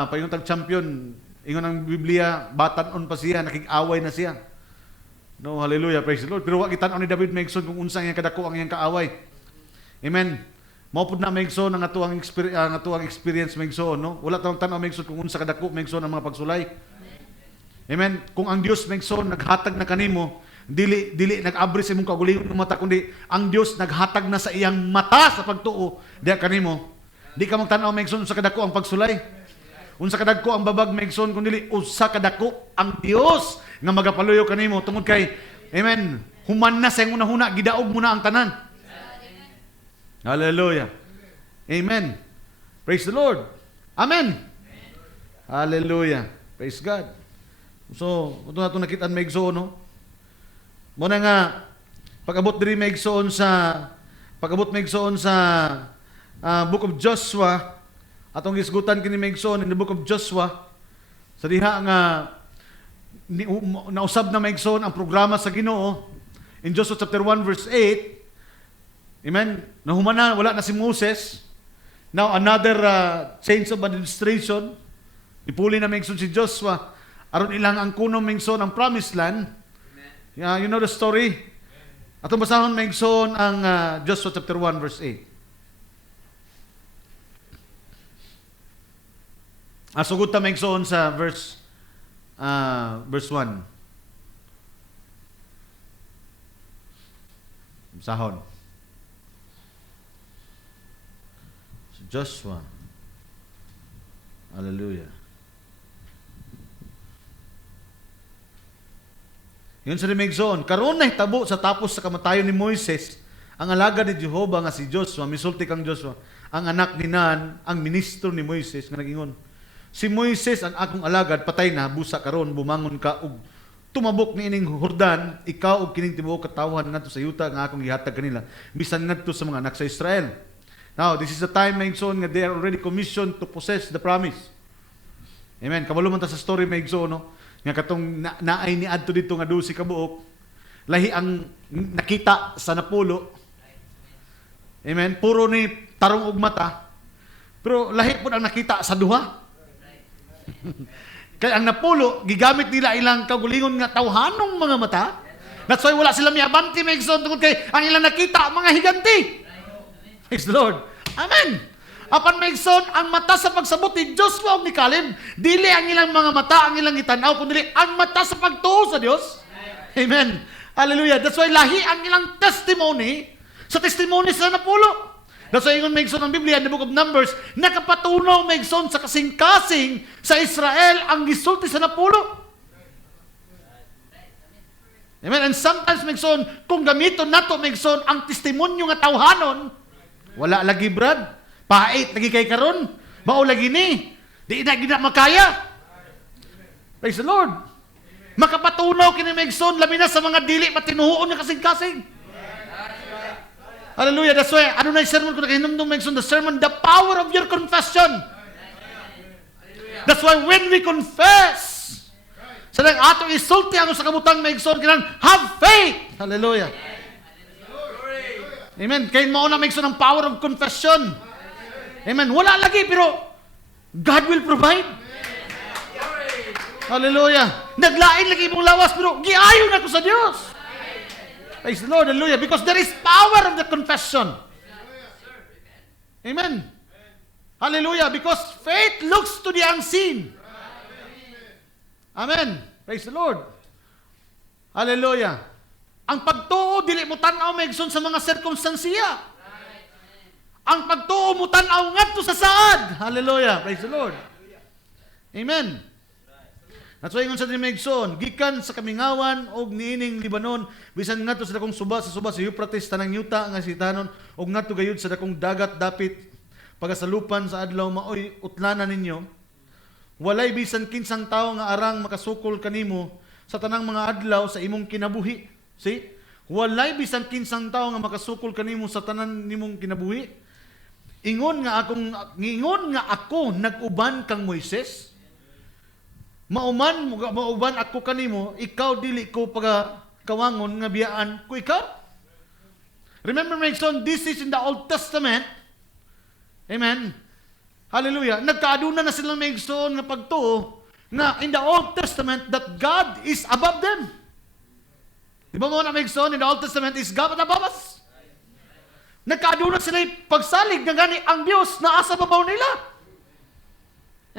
paingon tag-champion, ingon ang Biblia, batanon pa siya, nakig-away na siya. No, hallelujah, praise the Lord. Pero wag itan-aw ni David maigsoon kung unsa iyang kadako ang iyang kaaway. Amen. Mao pud na maigsoon ang atuang experience maigsoon, no? Wala tawag tan-aw maigsoon kung unsa kadako maigsoon ang mga pagsulay. Amen. Kung ang Dios maigsoon naghatag na kanimo, dili nag-abri sa imong kaugalingon ng mata, kundi ang Dios naghatag na sa iyang mata sa pagtuo diha kanimo. Di ka magtanaw maigsoon unsa kadako ang pagsulay. Unsa kadako ang babag maigsoon kun dili usa kadako ang Dios nga magapaluyo kanimo tungod kay amen, human na sa imong una gidaog mo na ang tanan. Hallelujah. Amen. Praise the Lord. Amen. Hallelujah. Praise God. So, ito na nakitaan maigsoon, no? Muna nga pag-abot diri maigsoon sa Book of Joshua, atong gisgutan kini maigsoon in the Book of Joshua, sa diha nga nausab na maigsoon ang programa sa Ginoo in Joshua chapter 1 verse 8. Amen. Nahumana, wala na si Moses. Now another change of administration. Ipuli na maigsoon si Joshua aron ilang ang kuno maigsoon ang promised land. You know the story. Atong basahon maigsoon ang Joshua chapter 1 verse 8. Asugod ta maigsoon sa verse 1. Basahon. Joshua. Hallelujah. Yun sa maigsoon, karon na hitabo sa tapos sa kamatayon ni Moises, ang alagad ni Jehovah nga si Joshua, misulti kang Joshua, ang anak ni Nun, ang ministro ni Moises nga nagingon, si Moises ang akong alagad patay na, busa karon bumangon ka ug tumabok niining Jordan, ikaw ug kining tibuok katawhan ngadto sa yuta nga akong gihatag kanila, bisan ngadto sa mga anak sa Israel. Now, this is the time maigsoon nga they are already commissioned to possess the promise. Amen. Kabalo man ta sa story maigsoon, no? Nga katong naay ni adto dito nga 12 ka buok, lahi ang nakita sa napulo. Amen. Puro ni tarong ug mata. Pero lahi pud ang nakita sa duha. Kaya ang napulo gigamit nila ilang kagulingon nga tawhanong mga mata. That's why wala sila miabanti maigsoon tungod kay ang ilang nakita mga higanti. Praise the Lord. Amen. Apan maigsoon ang mata sa pagsabot ni Joshua ug ni Caleb, dili ang ilang mga mata ang ilang gitanaw kundi ang mata sa pagtuo sa Dios. Amen. Hallelujah. That's why lahi ang ilang testimony sa testimony sa napulo. That's why ingon maigsoon ang Biblia in the Book of Numbers, nakapatunaw maigsoon sa kasing-kasing sa Israel ang gisulti sa napulo. Amen. And sometimes maigsoon kung gamiton nato maigsoon ang testimonyo nga tawhanon, wala lagi brad, pait lagi kay karon, mao lagi ni, di na gina makaya. Praise the Lord. Makapatunaw kini maigsoon labi na sa mga dili matinuhoon nga kasing-kasing. Hallelujah. That's why ano na yung sermon ko na kahinumdum maigsoon, the sermon, the power of your confession. That's why when we confess, sa nang ato isulti ang sa kabutang maigsoon kinan, have faith. Hallelujah. Amen. Kaya mo na maigsoon ang power of confession. Amen. Wala lagi pero God will provide. Hallelujah. Naglain lagi mong lawas pero giayon ako sa Dios. Praise the Lord. Hallelujah. Because there is power of the confession. Amen. Hallelujah. Because faith looks to the unseen. Amen. Praise the Lord. Hallelujah. Ang pagtuo, dili mo tanaw maigsoon sa mga sirkumstansiya. Ang pagtuo mo tanaw ngadto sa saad. Hallelujah. Praise the Lord. Amen. That's why ingon sa maigsoon, gikan sa kamingawan og niining Libanon, bisan ngadto sa dakong suba sa Euphrates tanang yuta nga sitanon og ngadto gayud sa dakong dagat dapit pagasalupan sa adlaw maoy utlanan ninyo. walay bisan kinsang tawo nga arang makasukol kanimo sa tanang mga adlaw sa imong kinabuhi. See? Walay bisan kinsang tawo nga makasukol kanimo sa tanan nimong kinabuhi. Ingon nga ako nag-uban kang Moises. Mauban ako kanimo, ikaw dili ko kawangon nga biyaan ko ikaw. Remember, my son, this is in the Old Testament. Amen. Hallelujah. Nagkaaduna na sila may igsoon nga pagtuo na in the Old Testament that God is above them. Di ba mo na may igsoon in the Old Testament is God above us? Nagkaaduna sila pagsalig na gani ang Diyos na asa babaw nila.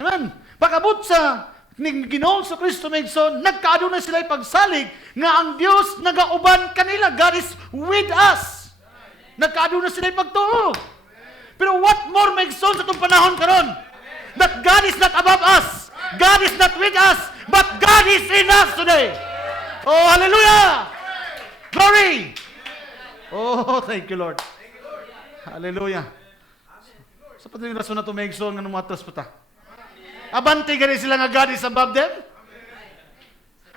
Amen. Pagabot sa Ginoong sa Kristo may igsoon, nagkaaduna sila pagsalig nga ang Diyos nagauban kanila. God is with us. Nagkaaduna sila pagtuo. Pero what more makes sense sa itong panahon karon? That God is not above us. God is not with us. But God is in us today. Oh, hallelujah! Glory! Oh, thank you, Lord. Hallelujah. Sa pati yung rason na ito may igsoon nga numatras pa ta. Abante gani sila nga God is above them?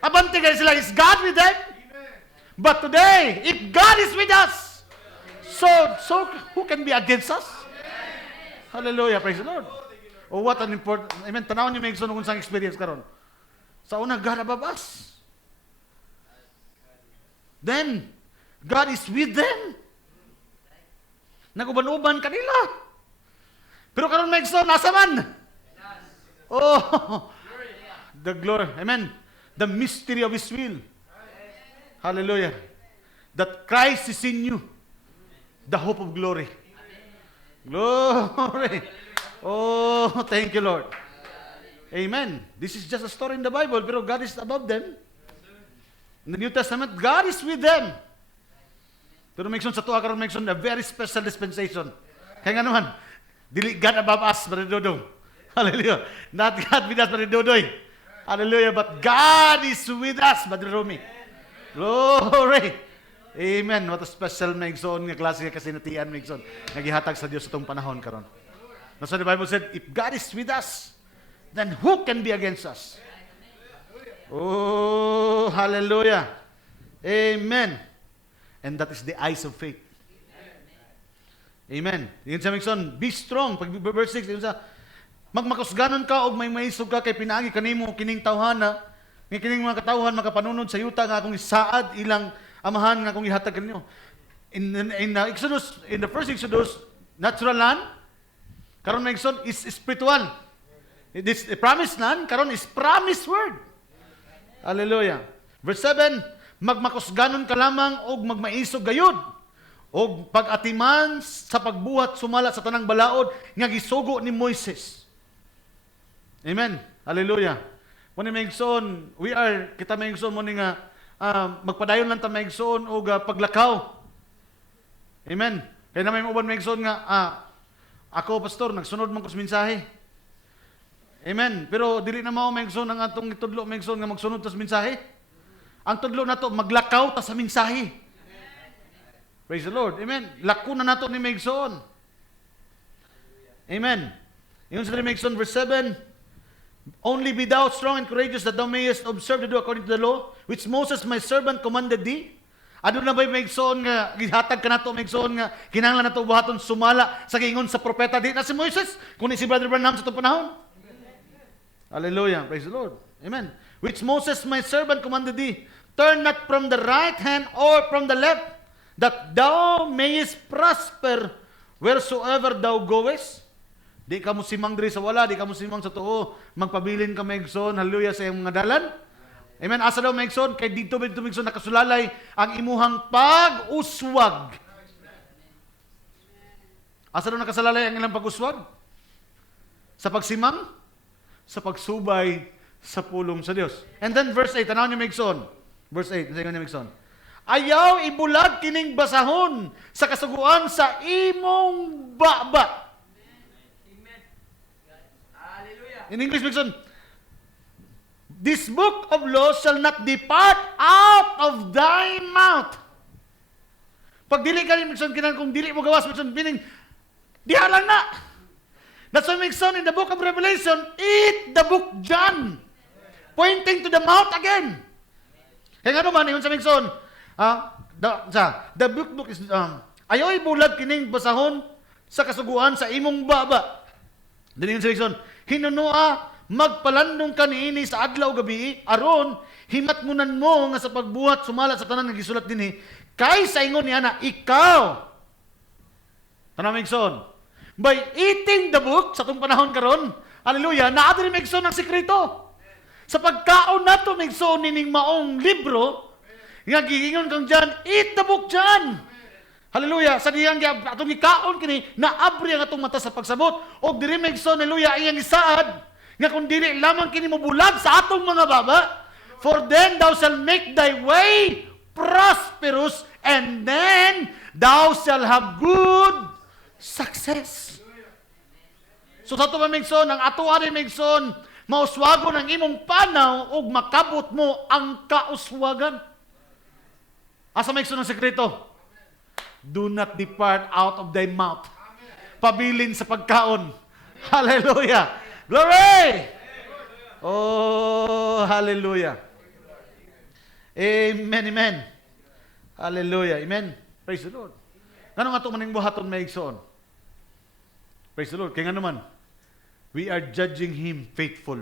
Abante gani sila, is God with them? But today, if God is with us, so who can be against us? Hallelujah, praise the Lord. Oh, what an important, amen, tanawin niyo may igsoon kung saan experience karon. Sa una, God above us. Then, God is with them. Naguban-uban kanila. Pero karon may igsoon, nasa man? Oh, the glory, amen. The mystery of His will. Hallelujah. That Christ is in you. The hope of glory. Glory. Oh, thank you, Lord. Amen. This is just a story in the Bible, pero God is above them. In the New Testament, God is with them. Pero may sa tuwa karon may a very special dispensation. Kaya nga naman, dili God above us, Brother Dodong. Hallelujah. Not God with us, Brother Dodoy. Hallelujah. But God is with us, Brother Romy. Glory. Amen. What a special may igsoon nga klase nga kasinatian may igsoon. Nagihatag sa Dios itong panahon karon. So the Bible said, if God is with us, then who can be against us? Oh, hallelujah. Amen. And that is the eyes of faith. Amen. Yun sa Mixon, be strong. Pag verse 6, yun sa, magmakusganon ka o may maisog ka kay pinaagi kanimo kining tawhana, nga kining mga katawhan makapanunod sa yuta nga akong isaad ilang amahan nga akong ihatag kanyo. In Exodus, in the first Exodus, natural land, karon na Exodus is spiritual. This promised land, karon is promised word. Hallelujah. Verse 7, magmakusganon ka lamang og magmaisog gayud og pag-atiman sa pagbuhat sumala sa tanang balaod nga gisugo ni Moises. Amen. Hallelujah. Mo ni maigsoon, kita maigsoon mo ni nga magpadayon lang ta maigsoon og paglakaw. Amen. Kaya na may uban maigsoon nga ako pastor nagsunod man ko sa mensahe. Amen. Pero dili na mao maigsoon ang atong itudlo maigsoon nga magsunod ta sa mensahe. Ang tudlo nato maglakaw ta sa mensahe. Praise the Lord. Amen. Lako na nato ni maigsoon. Amen. Yun sa maigsoon verse 7, only be thou strong and courageous that thou mayest observe to do according to the law which Moses my servant commanded thee. Ano na ba'y maigsoon nga gihatag ka nato maigsoon nga kinahanglan nato buhaton sumala sa giingon sa propeta di na si Moses kundi si Brother Branham sa itong panahon. Hallelujah. Praise the Lord. Amen. Which Moses my servant commanded thee, turn not from the right hand or from the left, that thou mayest prosper wheresoever thou goest. Di ka mo simang diri sa wala, di ka mo simang sa tuo, magpabilin ka maigsoon, hallelujah, sa iyong mga dalan. Amen. Asa daw maigsoon, kay dito maigsoon nakasulalay ang imuhang pag-uswag. Asa daw nakasalalay ang ilang pag-uswag? Sa pagsimang? Sa pagsubay sa pulong sa Dios. And then verse 8, tanaw niyo maigsoon. Verse 8, sayo niyo maigsoon. Ayaw ibulag kining basahon sa kasuguan sa imong baba. Amen. Hallelujah. In English, maigsoon, this book of law shall not depart out of thy mouth. Pag dili ka rin, maigsoon, kung dili mo gawas, maigsoon, meaning, diha lang na. That's why Megson in the book of Revelation, eat the book John. Pointing to the mouth again. Kaya nga naman, yun sa Megson, the book is, ayoy bulag kining basahon sa kasuguan sa imong baba. Dili yun sa Megson, hinunua, magpalandong ka niini sa adlaw gabi, aron, himatngunan mo nga sa pagbuhat, sumala sa tanan nga gisulat dinhi, kay sa ingon niya na, ikaw, tanang Megson, by eating the book, sa itong panahon karon, hallelujah, naadri Megson ang sikreto. Sa pagkaon nato Megson nining maong libro, nga giingon kang dyan, eat the book dyan. Hallelujah, sa diyang atong ikaon kini, naabri ang atong mata sa pagsabot, o diri Megson, hallelujah, iyang isaad, nga kung dili lamang kini mo bulag sa atong mga baba, for then thou shalt make thy way prosperous, and then thou shalt have good success. So sa ito ba Megson, ang ato ari Megson, mauswagon ang imong panaw ug makabot mo ang kauswagan. Asa Megson ang sekreto? Do not depart out of thy mouth. Pabilin sa pagkaon. Hallelujah. Glory! Oh, hallelujah. Amen, amen. Hallelujah. Amen. Praise the Lord. Ano nga ito maning buhaton Megson? Praise the Lord. Kaya nga naman, we are judging Him faithful.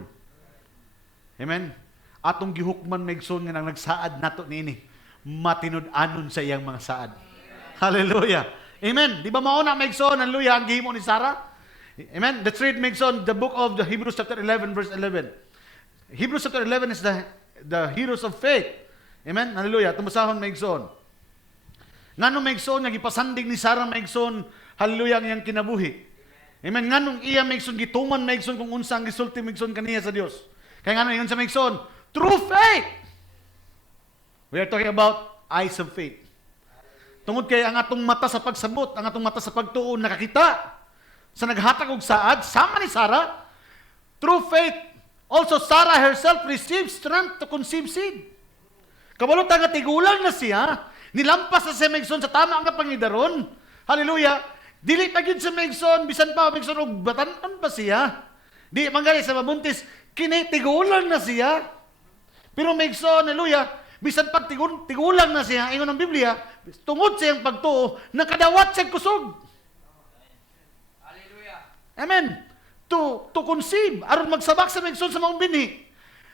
Amen? Atong gihukman Megson nga nang nagsaad nato niini, matinud-anon sa iyang mga saad. Hallelujah. Amen. Di ba mauna Megson, hallelujah, ang gihimo ni Sarah? Amen. Let's read Megson, the book of the Hebrews chapter 11, verse 11. Hebrews chapter 11 is the heroes of faith. Amen. Hallelujah. Tumusahon Megson. Nganong Megson, nga gipasanding ni Sarah Megson, hallelujah, ang iyang kinabuhi. Amen. Nganong iya Megson, gituman Megson, kung unsa ang gisulti Megson kaniya sa Dios. Kaya nga yun sa Megson, true faith. We are talking about eyes of faith. Tungod kay ang atong mata sa pagsabot, ang atong mata sa pagtuon, nakakita sa naghatag og saad, sama ni Sarah, through faith, also Sarah herself received strength to conceive seed. Kabalot nga tigulang na siya, nilampas na si Megson sa tama nga pangidaron. Hallelujah. Dili pa gyud sa Megson, bisan pa Megson og batan-an pa siya. Di manggali sa mabuntis, kini tigulang na siya. Pero Megson, hallelujah, bisan pag tigulang na siya, ingon ng Biblia, tungod sa iyang pagtuo, nakadawat siya kusog. Hallelujah. Amen. To conceive, aron magsabak sa Megson sa maong bini,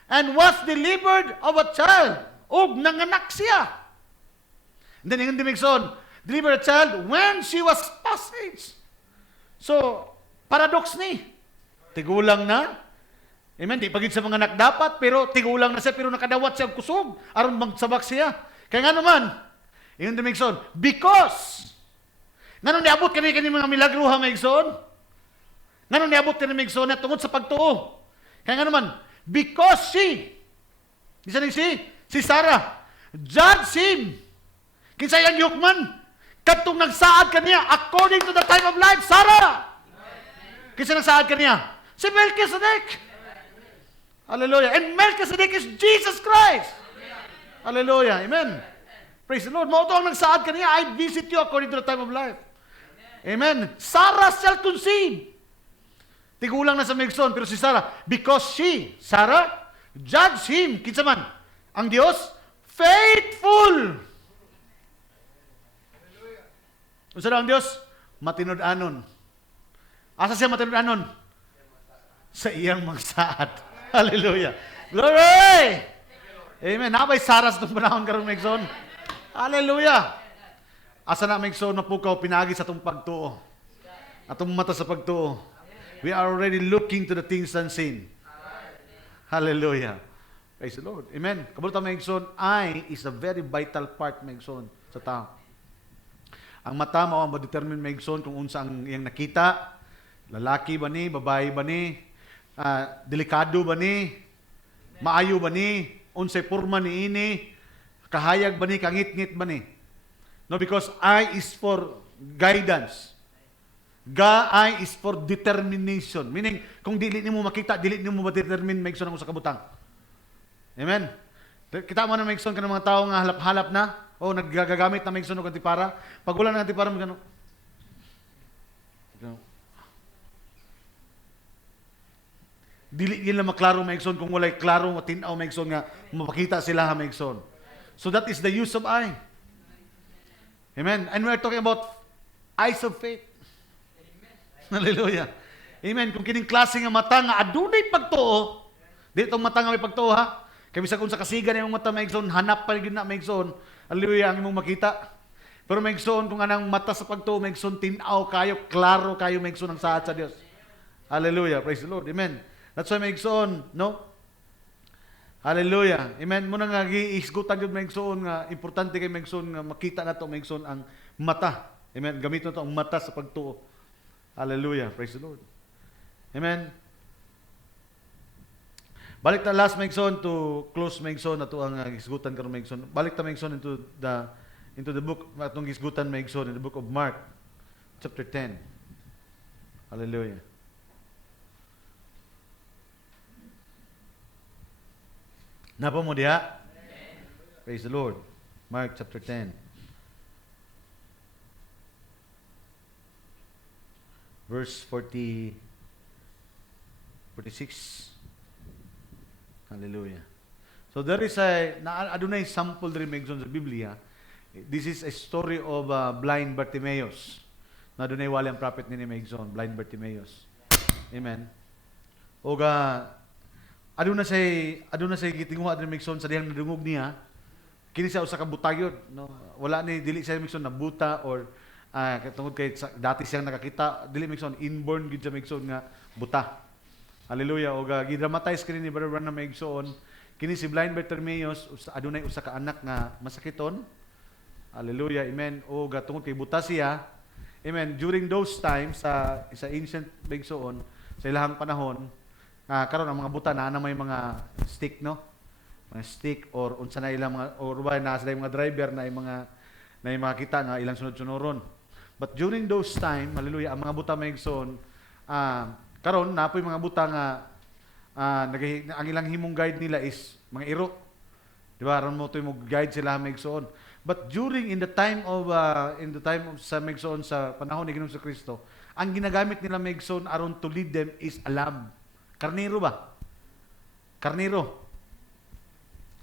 and was delivered of a child, og nanganak siya. And then ingon di Megson, delivered a child when she was past age. So, paradox ni. Tigulang na. Amen. Di pagid sa mga anak dapat, pero tigulang na siya, pero nakadawat siya kusog, aron magsabak siya. Kaya nga naman, ingon di Megson, because, nganong niabot kani mga milagro ha Megson? Nganong niabot kani Megson at tungod sa pagtuo? Kaya nga naman, because she, isa ning si Sarah, judge him. Kinsa iyang yukman, kadtong nagsaad kaniya according to the time of life, Sarah. Kinsa nagsaad kaniya? Si Melchizedek. Hallelujah. And Melchizedek is Jesus Christ. Hallelujah. Amen. Praise the Lord. Mao to ang nagsaad kaniya, I visit you according to the time of life. Amen. Sarah shall conceive. Tigulang na sa Megson, pero si Sarah, because she, Sarah, judge him, kinsa man, ang Dios, faithful. Unsa daw ang Dios? Matinud-anon. Asa siya matinud-anon? Sa iyang mga saad. Hallelujah. Glory! Amen. Nabay Sarah sa itong panahon karong Megson. Hallelujah. Asa na Megson, mapukaw, pinagi sa itong pagtuo. Atong mata sa pagtuo. We are already looking to the things unseen. Hallelujah. Praise the Lord. Amen. Kabulta Megson, eye is a very vital part Megson sa tao. Ang mata mo ang ma-determine Megson kung unsa ang iyang nakita. Lalaki ba ni, babae ba ni, delikado ba ni, maayo ba ni, unsay porma ni ini, kahayag ba ni, kangit-ngit ba ni. No, because eye is for guidance. Eye is for determination. Meaning, kung dili nimo makita, dili nimo ma-determine Megson ang usa ka butang. Amen. Kita mo na Megson kanang mga tao nga halap-halap na, o naggagagamit na Megson og antipara. Pag wala na antipara mo gano. dili nila maklaro maigsoon kung walay klaro matinaw maigsoon nga mapakita sila ha maigsoon. So that is the use of eye. Amen. And we're talking about eyes of faith. Hallelujah. Amen. Kung kining klase nga mata nga adunay pagtuo, di itong mata nga may pagtuo ha. Kaya bisa kung sa kasigan yung mata maigsoon, hanap pa rin na maigsoon. Hallelujah, ang imong makita. Pero maigsoon kung anang mata sa pagtuo, maigsoon tinaw kayo, klaro kayo maigsoon ang saad sa Dios. Hallelujah. Praise the Lord. Amen. That's why maigsoon, no? Hallelujah. Amen. Muna nga giisgutan yun maigsoon nga importante kay maigsoon nga makita nato maigsoon ang mata. Amen. Gamit nato ang mata sa pagtuo. Hallelujah. Praise the Lord. Amen. Balik ta last maigsoon to close maigsoon nato ang gisgutan karon maigsoon. Balik ta maigsoon into the book atong gisgutan maigsoon in the book of Mark chapter 10. Hallelujah. Napa mo diha? Praise the Lord. Mark chapter 10. Verse 46. Hallelujah. So there is adunay sample diri maigsoon sa Biblia. This is a story of blind Bartimaeus. Na adunay wali ang prophet ni maigsoon, blind Bartimaeus. Amen. Oga aduna say gitinguha diri maigsoon sa dihang nadungog niya. Kini siya usa ka butayod, no. Wala ni dili siya maigsoon na buta or tungod kay dati siyang nakakita, dili maigsoon inborn gid siya maigsoon nga buta. Hallelujah. O gidramatize kini ni Brother Branham maigsoon kini si blind Bartimaeus adunay usa ka anak nga masakiton. Hallelujah. Amen. O tungod kay buta siya. Amen. During those times sa ancient maigsoon sa ilahang panahon, karon ang mga buta na may mga stick, no? Mga stick or unsa na ilang mga or ba na sila mga driver na yung mga kita nga ilang sunod-sunuron. But during those time, hallelujah, ang mga buta maigsoon karon napoy mga buta nga ang ilang himong guide nila is mga iro. Di ba? Aron mo to mo guide sila maigsoon. But during in the time of sa maigsoon sa panahon ni Ginoong Kristo, ang ginagamit nila maigsoon aron to lead them is a lamb. Karnero ba? Karnero.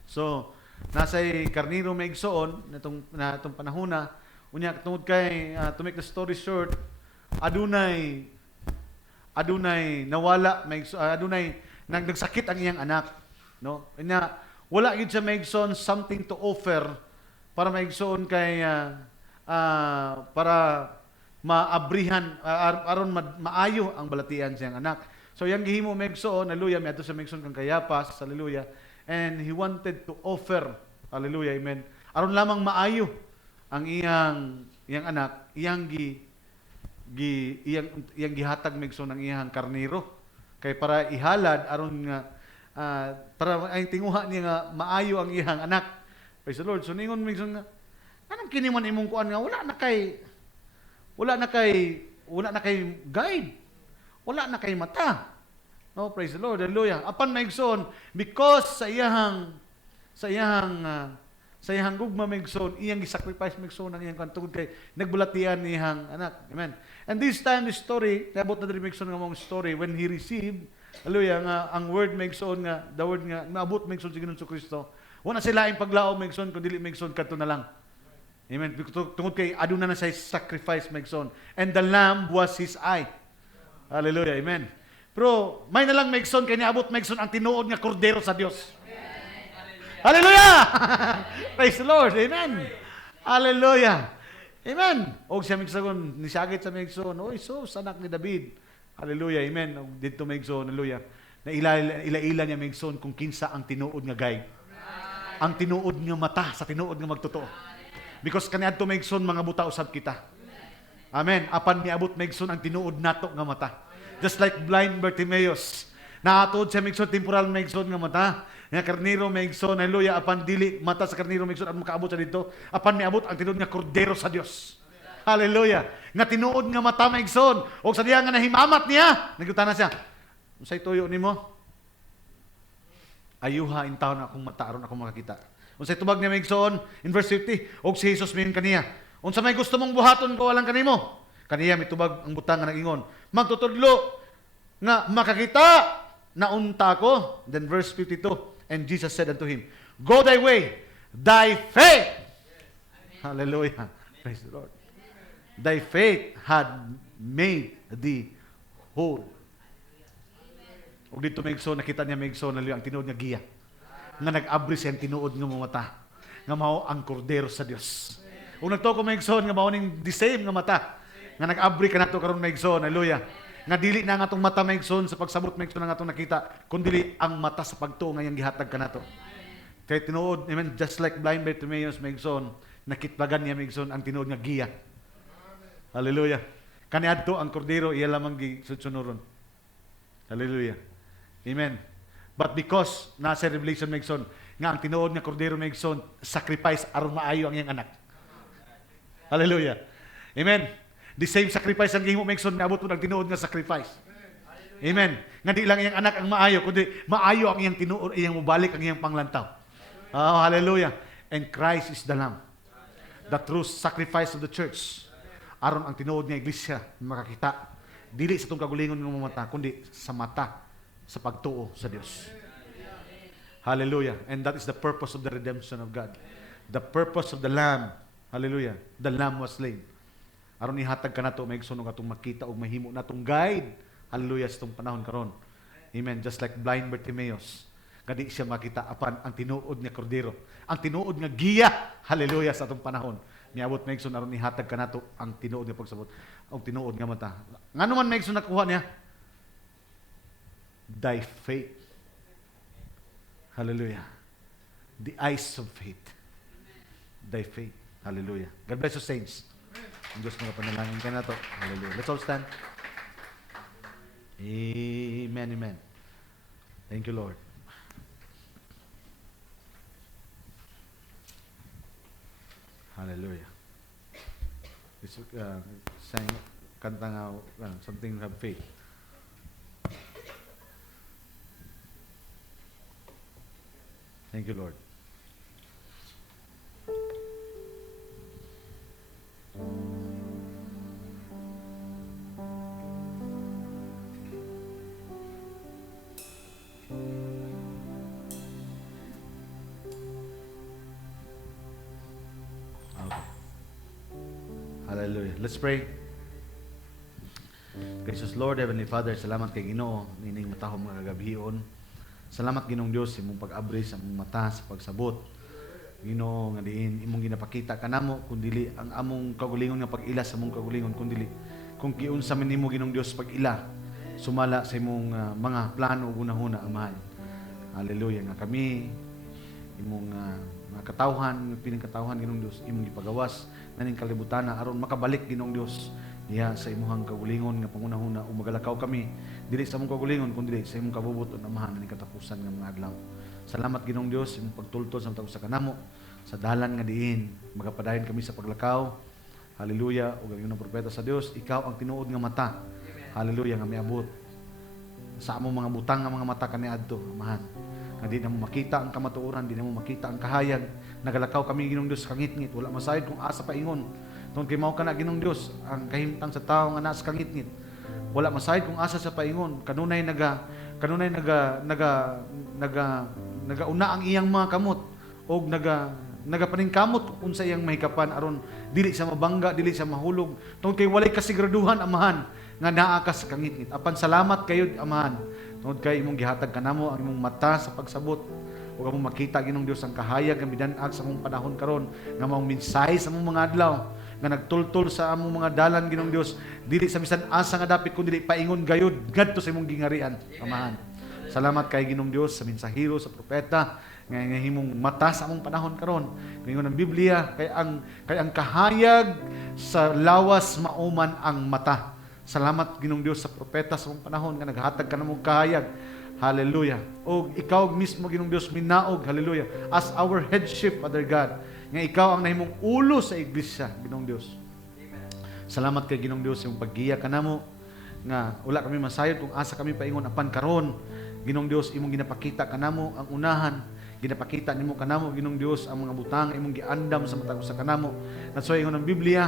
So, nasa'y karnero maigsoon natong panahon na unya tungod kay to make the story short, adunay nawala adunay nagsakit ang iyang anak, no? Unya wala gid siya maigsoon something to offer para maigsoon kay para maabrihan aron maayo ang balatian siyang anak. So yang gihimo maigsoon, hallelujah, miadto sa maigsoon kang Kayapas, hallelujah. And he wanted to offer, hallelujah, amen. Aron lamang maayo ang iyang anak, iyang gihatag maigsoon ang iyang karnero kay para ihalad aron nga para ay tinguha niya nga maayo ang iyang anak. Praise the Lord. So ningon maigsoon nga anong kini man imong kuan nga wala na kay guide. Wala na kay mata. No, praise the Lord. Hallelujah. Apan maigsoon because sa iyang gugma maigsoon, iyang gisacrifice maigsoon ang iyang kantugod kay nagbulatian niyang anak. Amen. And this time the story, naabot na diri maigsoon nga mong story when he received, hallelujah, nga ang word maigsoon nga the word nga naabot maigsoon si Ginoong Kristo. Wala sila ing paglaom maigsoon kun dili maigsoon kadto na lang. Amen. Tungod kay aduna na say sacrifice maigsoon. And the lamb was his eye. Hallelujah. Amen. Pero may na lang maigsoon kay niabot maigsoon ang tinuod nga kordero sa Dios. Hallelujah! Praise the Lord. Amen. Hallelujah. Amen. Og siya migsagon ni sagit sa maigsoon, oy sus anak ni David. Hallelujah. Amen. Og didto maigsoon, hallelujah. Na ila niya maigsoon kung kinsa ang tinuod nga guide. Ang tinuod nga mata sa tinuod nga magtotoo. Because kaniadto maigsoon mga buta usab kita. Amen. Apan niabot maigsoon ang tinuod nato nga mata. Just like blind Bartimaeus. Naatod siya maigsoon temporal maigsoon nga mata. Nga karnero maigsoon, hallelujah, apan dili mata sa karnero maigsoon at makaabot sa dito. Apan niabot ang tinuod nga kordero sa Dios. Hallelujah. Nga tinuod nga mata maigsoon. O sa diha nga nahimamat niya, nagutana siya. Unsay tuyo nimo? Ayuha in taon akong mata aron ako makakita. Unsay tubag niya maigsoon in verse 50, og si Jesus mayon kaniya. Unsa may gusto mong buhaton ko walang kanimo? Kaniya mitubag ang butang nga nag-ingon. Magtutudlo nga makakita naunta ko. Then verse 52, and Jesus said unto him, Go thy way, thy faith. Hallelujah. Praise the Lord. Thy faith had made thee whole. Og dito Megson, nakita niya Megson, ang tinuod nga giya. Nga nag-abri siya ang tinuod nga mata. Nga mao ang kordero sa Dios. Ug nagtuko Megson, nga mao ning the same nga mata. Nga nag-abri ka nato karon Megson, hallelujah. Nga dili na nga atong mata Megson sa pagsabot Megson nga atong nakita, kundi ang mata sa pagtuo nga yang gihatag ka nato. Kay tinuod, amen, just like blind Bartimaeus Megson, nakitbagan niya Megson ang tinuod nga giya. Hallelujah. Kaniadto ang kordero iya lamang gisunuron. Hallelujah. Amen. But because nasa Revelation Megson nga ang tinuod nga kordero Megson sacrifice aron maayo ang iyang anak. Hallelujah. Amen. The same sacrifice ang gihimo Megson naabot mo ang tinuod nga sacrifice. Amen. Nga di lang iyang anak ang maayo kundi maayo ang iyang tinuod, iyang mubalik ang iyang panglantaw. Oh, hallelujah. And Christ is the Lamb. The true sacrifice of the church. Aron ang tinuod nga iglesia makakita dili sa itong kagulingon ng mata kundi sa mata sa pagtuo sa Dios. Hallelujah. And that is the purpose of the redemption of God. The purpose of the Lamb. Hallelujah. The Lamb was slain. Aron ihatag ka nato Megson nga atong makita og mahimo natong guide. Hallelujah sa itong panahon karon. Amen. Just like blind Bartimaeus. Kadi siya makita apan ang tinuod nga kordero. Ang tinuod nga giya. Hallelujah sa atong panahon. Niabot Megson aron ihatag ka nato ang tinuod nga pagsabot. Ang tinuod nga mata. Ngano man Megson nakuha niya? Thy faith. Hallelujah. The eyes of faith. Thy faith. Hallelujah. God bless you, saints. Ang Diyos mga panalangin ka na to. Hallelujah. Let's all stand. Amen, amen. Thank you, Lord. Hallelujah. This sang kanta nga something have faith. Thank you, Lord. Hallelujah. Let's pray. Gracious Lord, Heavenly Father, salamat kay Ginoo nining matahom nga kagabhion. Salamat Ginoong Dios imong pag-abri sa among mata sa pagsabot. Ginoo nga diin imong ginapakita kanamo kundili ang among kagulingon nga pag-ila sa among kagulingon kundili kung kiunsa man nimo Ginoong Dios pag-ila sumala sa imong mga plano ug unahuna Amahan. Hallelujah nga kami imong mga katawhan, pining katawhan Ginoong Dios imong gipagawas naning kalibutan aron makabalik Ginoong Dios diha sa imuhang kagulingon nga pangunahuna ug magalakaw kami dili sa among kagulingon kundi sa imong kabubuton Amahan naning katapusan nga mga adlaw. Salamat Ginoong Dios imong pagtultol sa matag sa kanamo sa dalan nga diin magapadayon kami sa paglakaw. Hallelujah. Ug ang Ginoong propeta sa Dios, ikaw ang tinuod nga mata. Hallelujah nga miabot sa among mga butang nga mga mata kaniadto Amahan. Nga di na mo makita ang kamatuoran, di na mo makita ang kahayag. Nagalakaw kami Ginoong Dios kangit-ngit, wala masayod kung asa paingon. Tungod kay mao kana Ginoong Dios ang kahimtang sa tawo nga naa sa kangit-ngit. Wala masayod kung asa sa paingon. Kanunay nagauna ang iyang mga kamot og nagapaningkamot kung sa iyang mahikapan aron dili sa mabangga, dili sa mahulog. Tungod kay walay kasiguraduhan Amahan nga naa ka sa kangit-ngit. Apan salamat kayo Amahan. Tungod kay imong gihatag kanamo ang imong mata sa pagsabot ug among makita Ginoong Dios ang kahayag nga midan-ag sa among panahon karon nga maong mensahe sa among mga adlaw nga nagtultol sa among mga dalan Ginoong Dios dili sa bisan asa nga dapit kundi paingon gayud ngadto sa imong gingarian Amahan. Salamat kay Ginoong Dios sa mensahero sa propeta nga himong mata sa among panahon karon. Ngayon ang Biblia kay ang kahayag sa lawas mauman ang mata. Salamat Ginoong Dios sa propeta sa among panahon nga naghatag kanamo kahayag. Hallelujah. O ikaw mismo Ginoong Dios minaog, hallelujah, as our headship, Father God, nga ikaw ang nahimong ulo sa iglesia, Ginoong Dios. Salamat kay Ginoong Dios yung paggiya kanamo nga wala kami masayod kung asa kami paingon apan karon. Ginoong Dios imong ginapakita kanamo ang unahan, ginapakita nimo kanamo Ginoong Dios ang mga butang imong giandam sa matag sa kanamo. That's why ingon ang Biblia,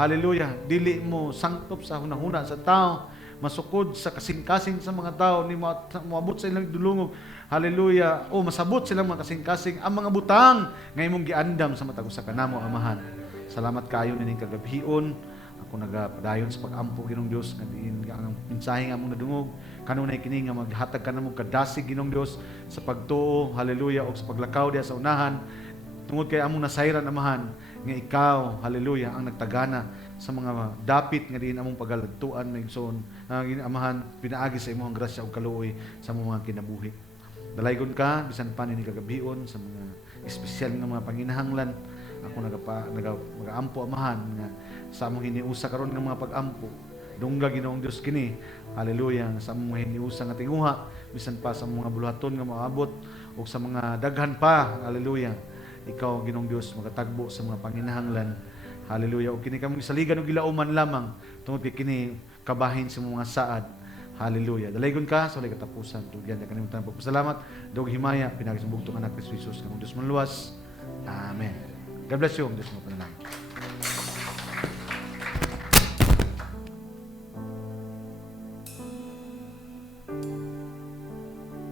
hallelujah, dili mo sangtop sa hunahuna sa tao, masukod sa kasing-kasing sa mga tao, ni moabot sa ilang dulungog. Hallelujah. O masabot silang mga kasing-kasing ang mga butang ngay mong giandam sa matag usa kanamo, Amahan. Salamat kayo nining kagabhion. Ako nagapadayon sa pag-ampo Ginong Dios nga diin nga ang mensahe nga among nadungog kanunay kini nga maghatag kanamo kadasig Ginong Dios sa pagtuo, hallelujah, og sa paglakaw diha sa unahan tungod kay among nasayran, Amahan, nga ikaw, hallelujah, ang nagtagana sa mga dapit nga diin among pagaladtuan maigsoon. Amahan, pinaagi sa imong grasya ug kaluoy sa among mga kinabuhi. Dalaygon ka bisan pa ni kagabion sa mga espesyal nga mga panginahanglan. Ako nagaampo, Amahan, nga sa among hiniusa karon nga mga pag-ampo. Dungga Ginoong Dios kini. Hallelujah. Sa among hiniusa nga tinguha bisan pa sa mga buluhaton nga maabot o sa mga daghan pa. Hallelujah. Ikaw Ginoong Dios magatagbo sa mga panginahanglan. Hallelujah. O kini kamong isaligan og gilauman lamang tungod kay kini kabahin sa mga saad. Hallelujah. Dalaygon ka sa walay katapusan. Tugyan na kanimutan pagpasalamat. Dog himaya pinagi sa bugtong anak ni Jesus kanang Dios manluwas. Amen. God bless you. Diyos mo panalangin.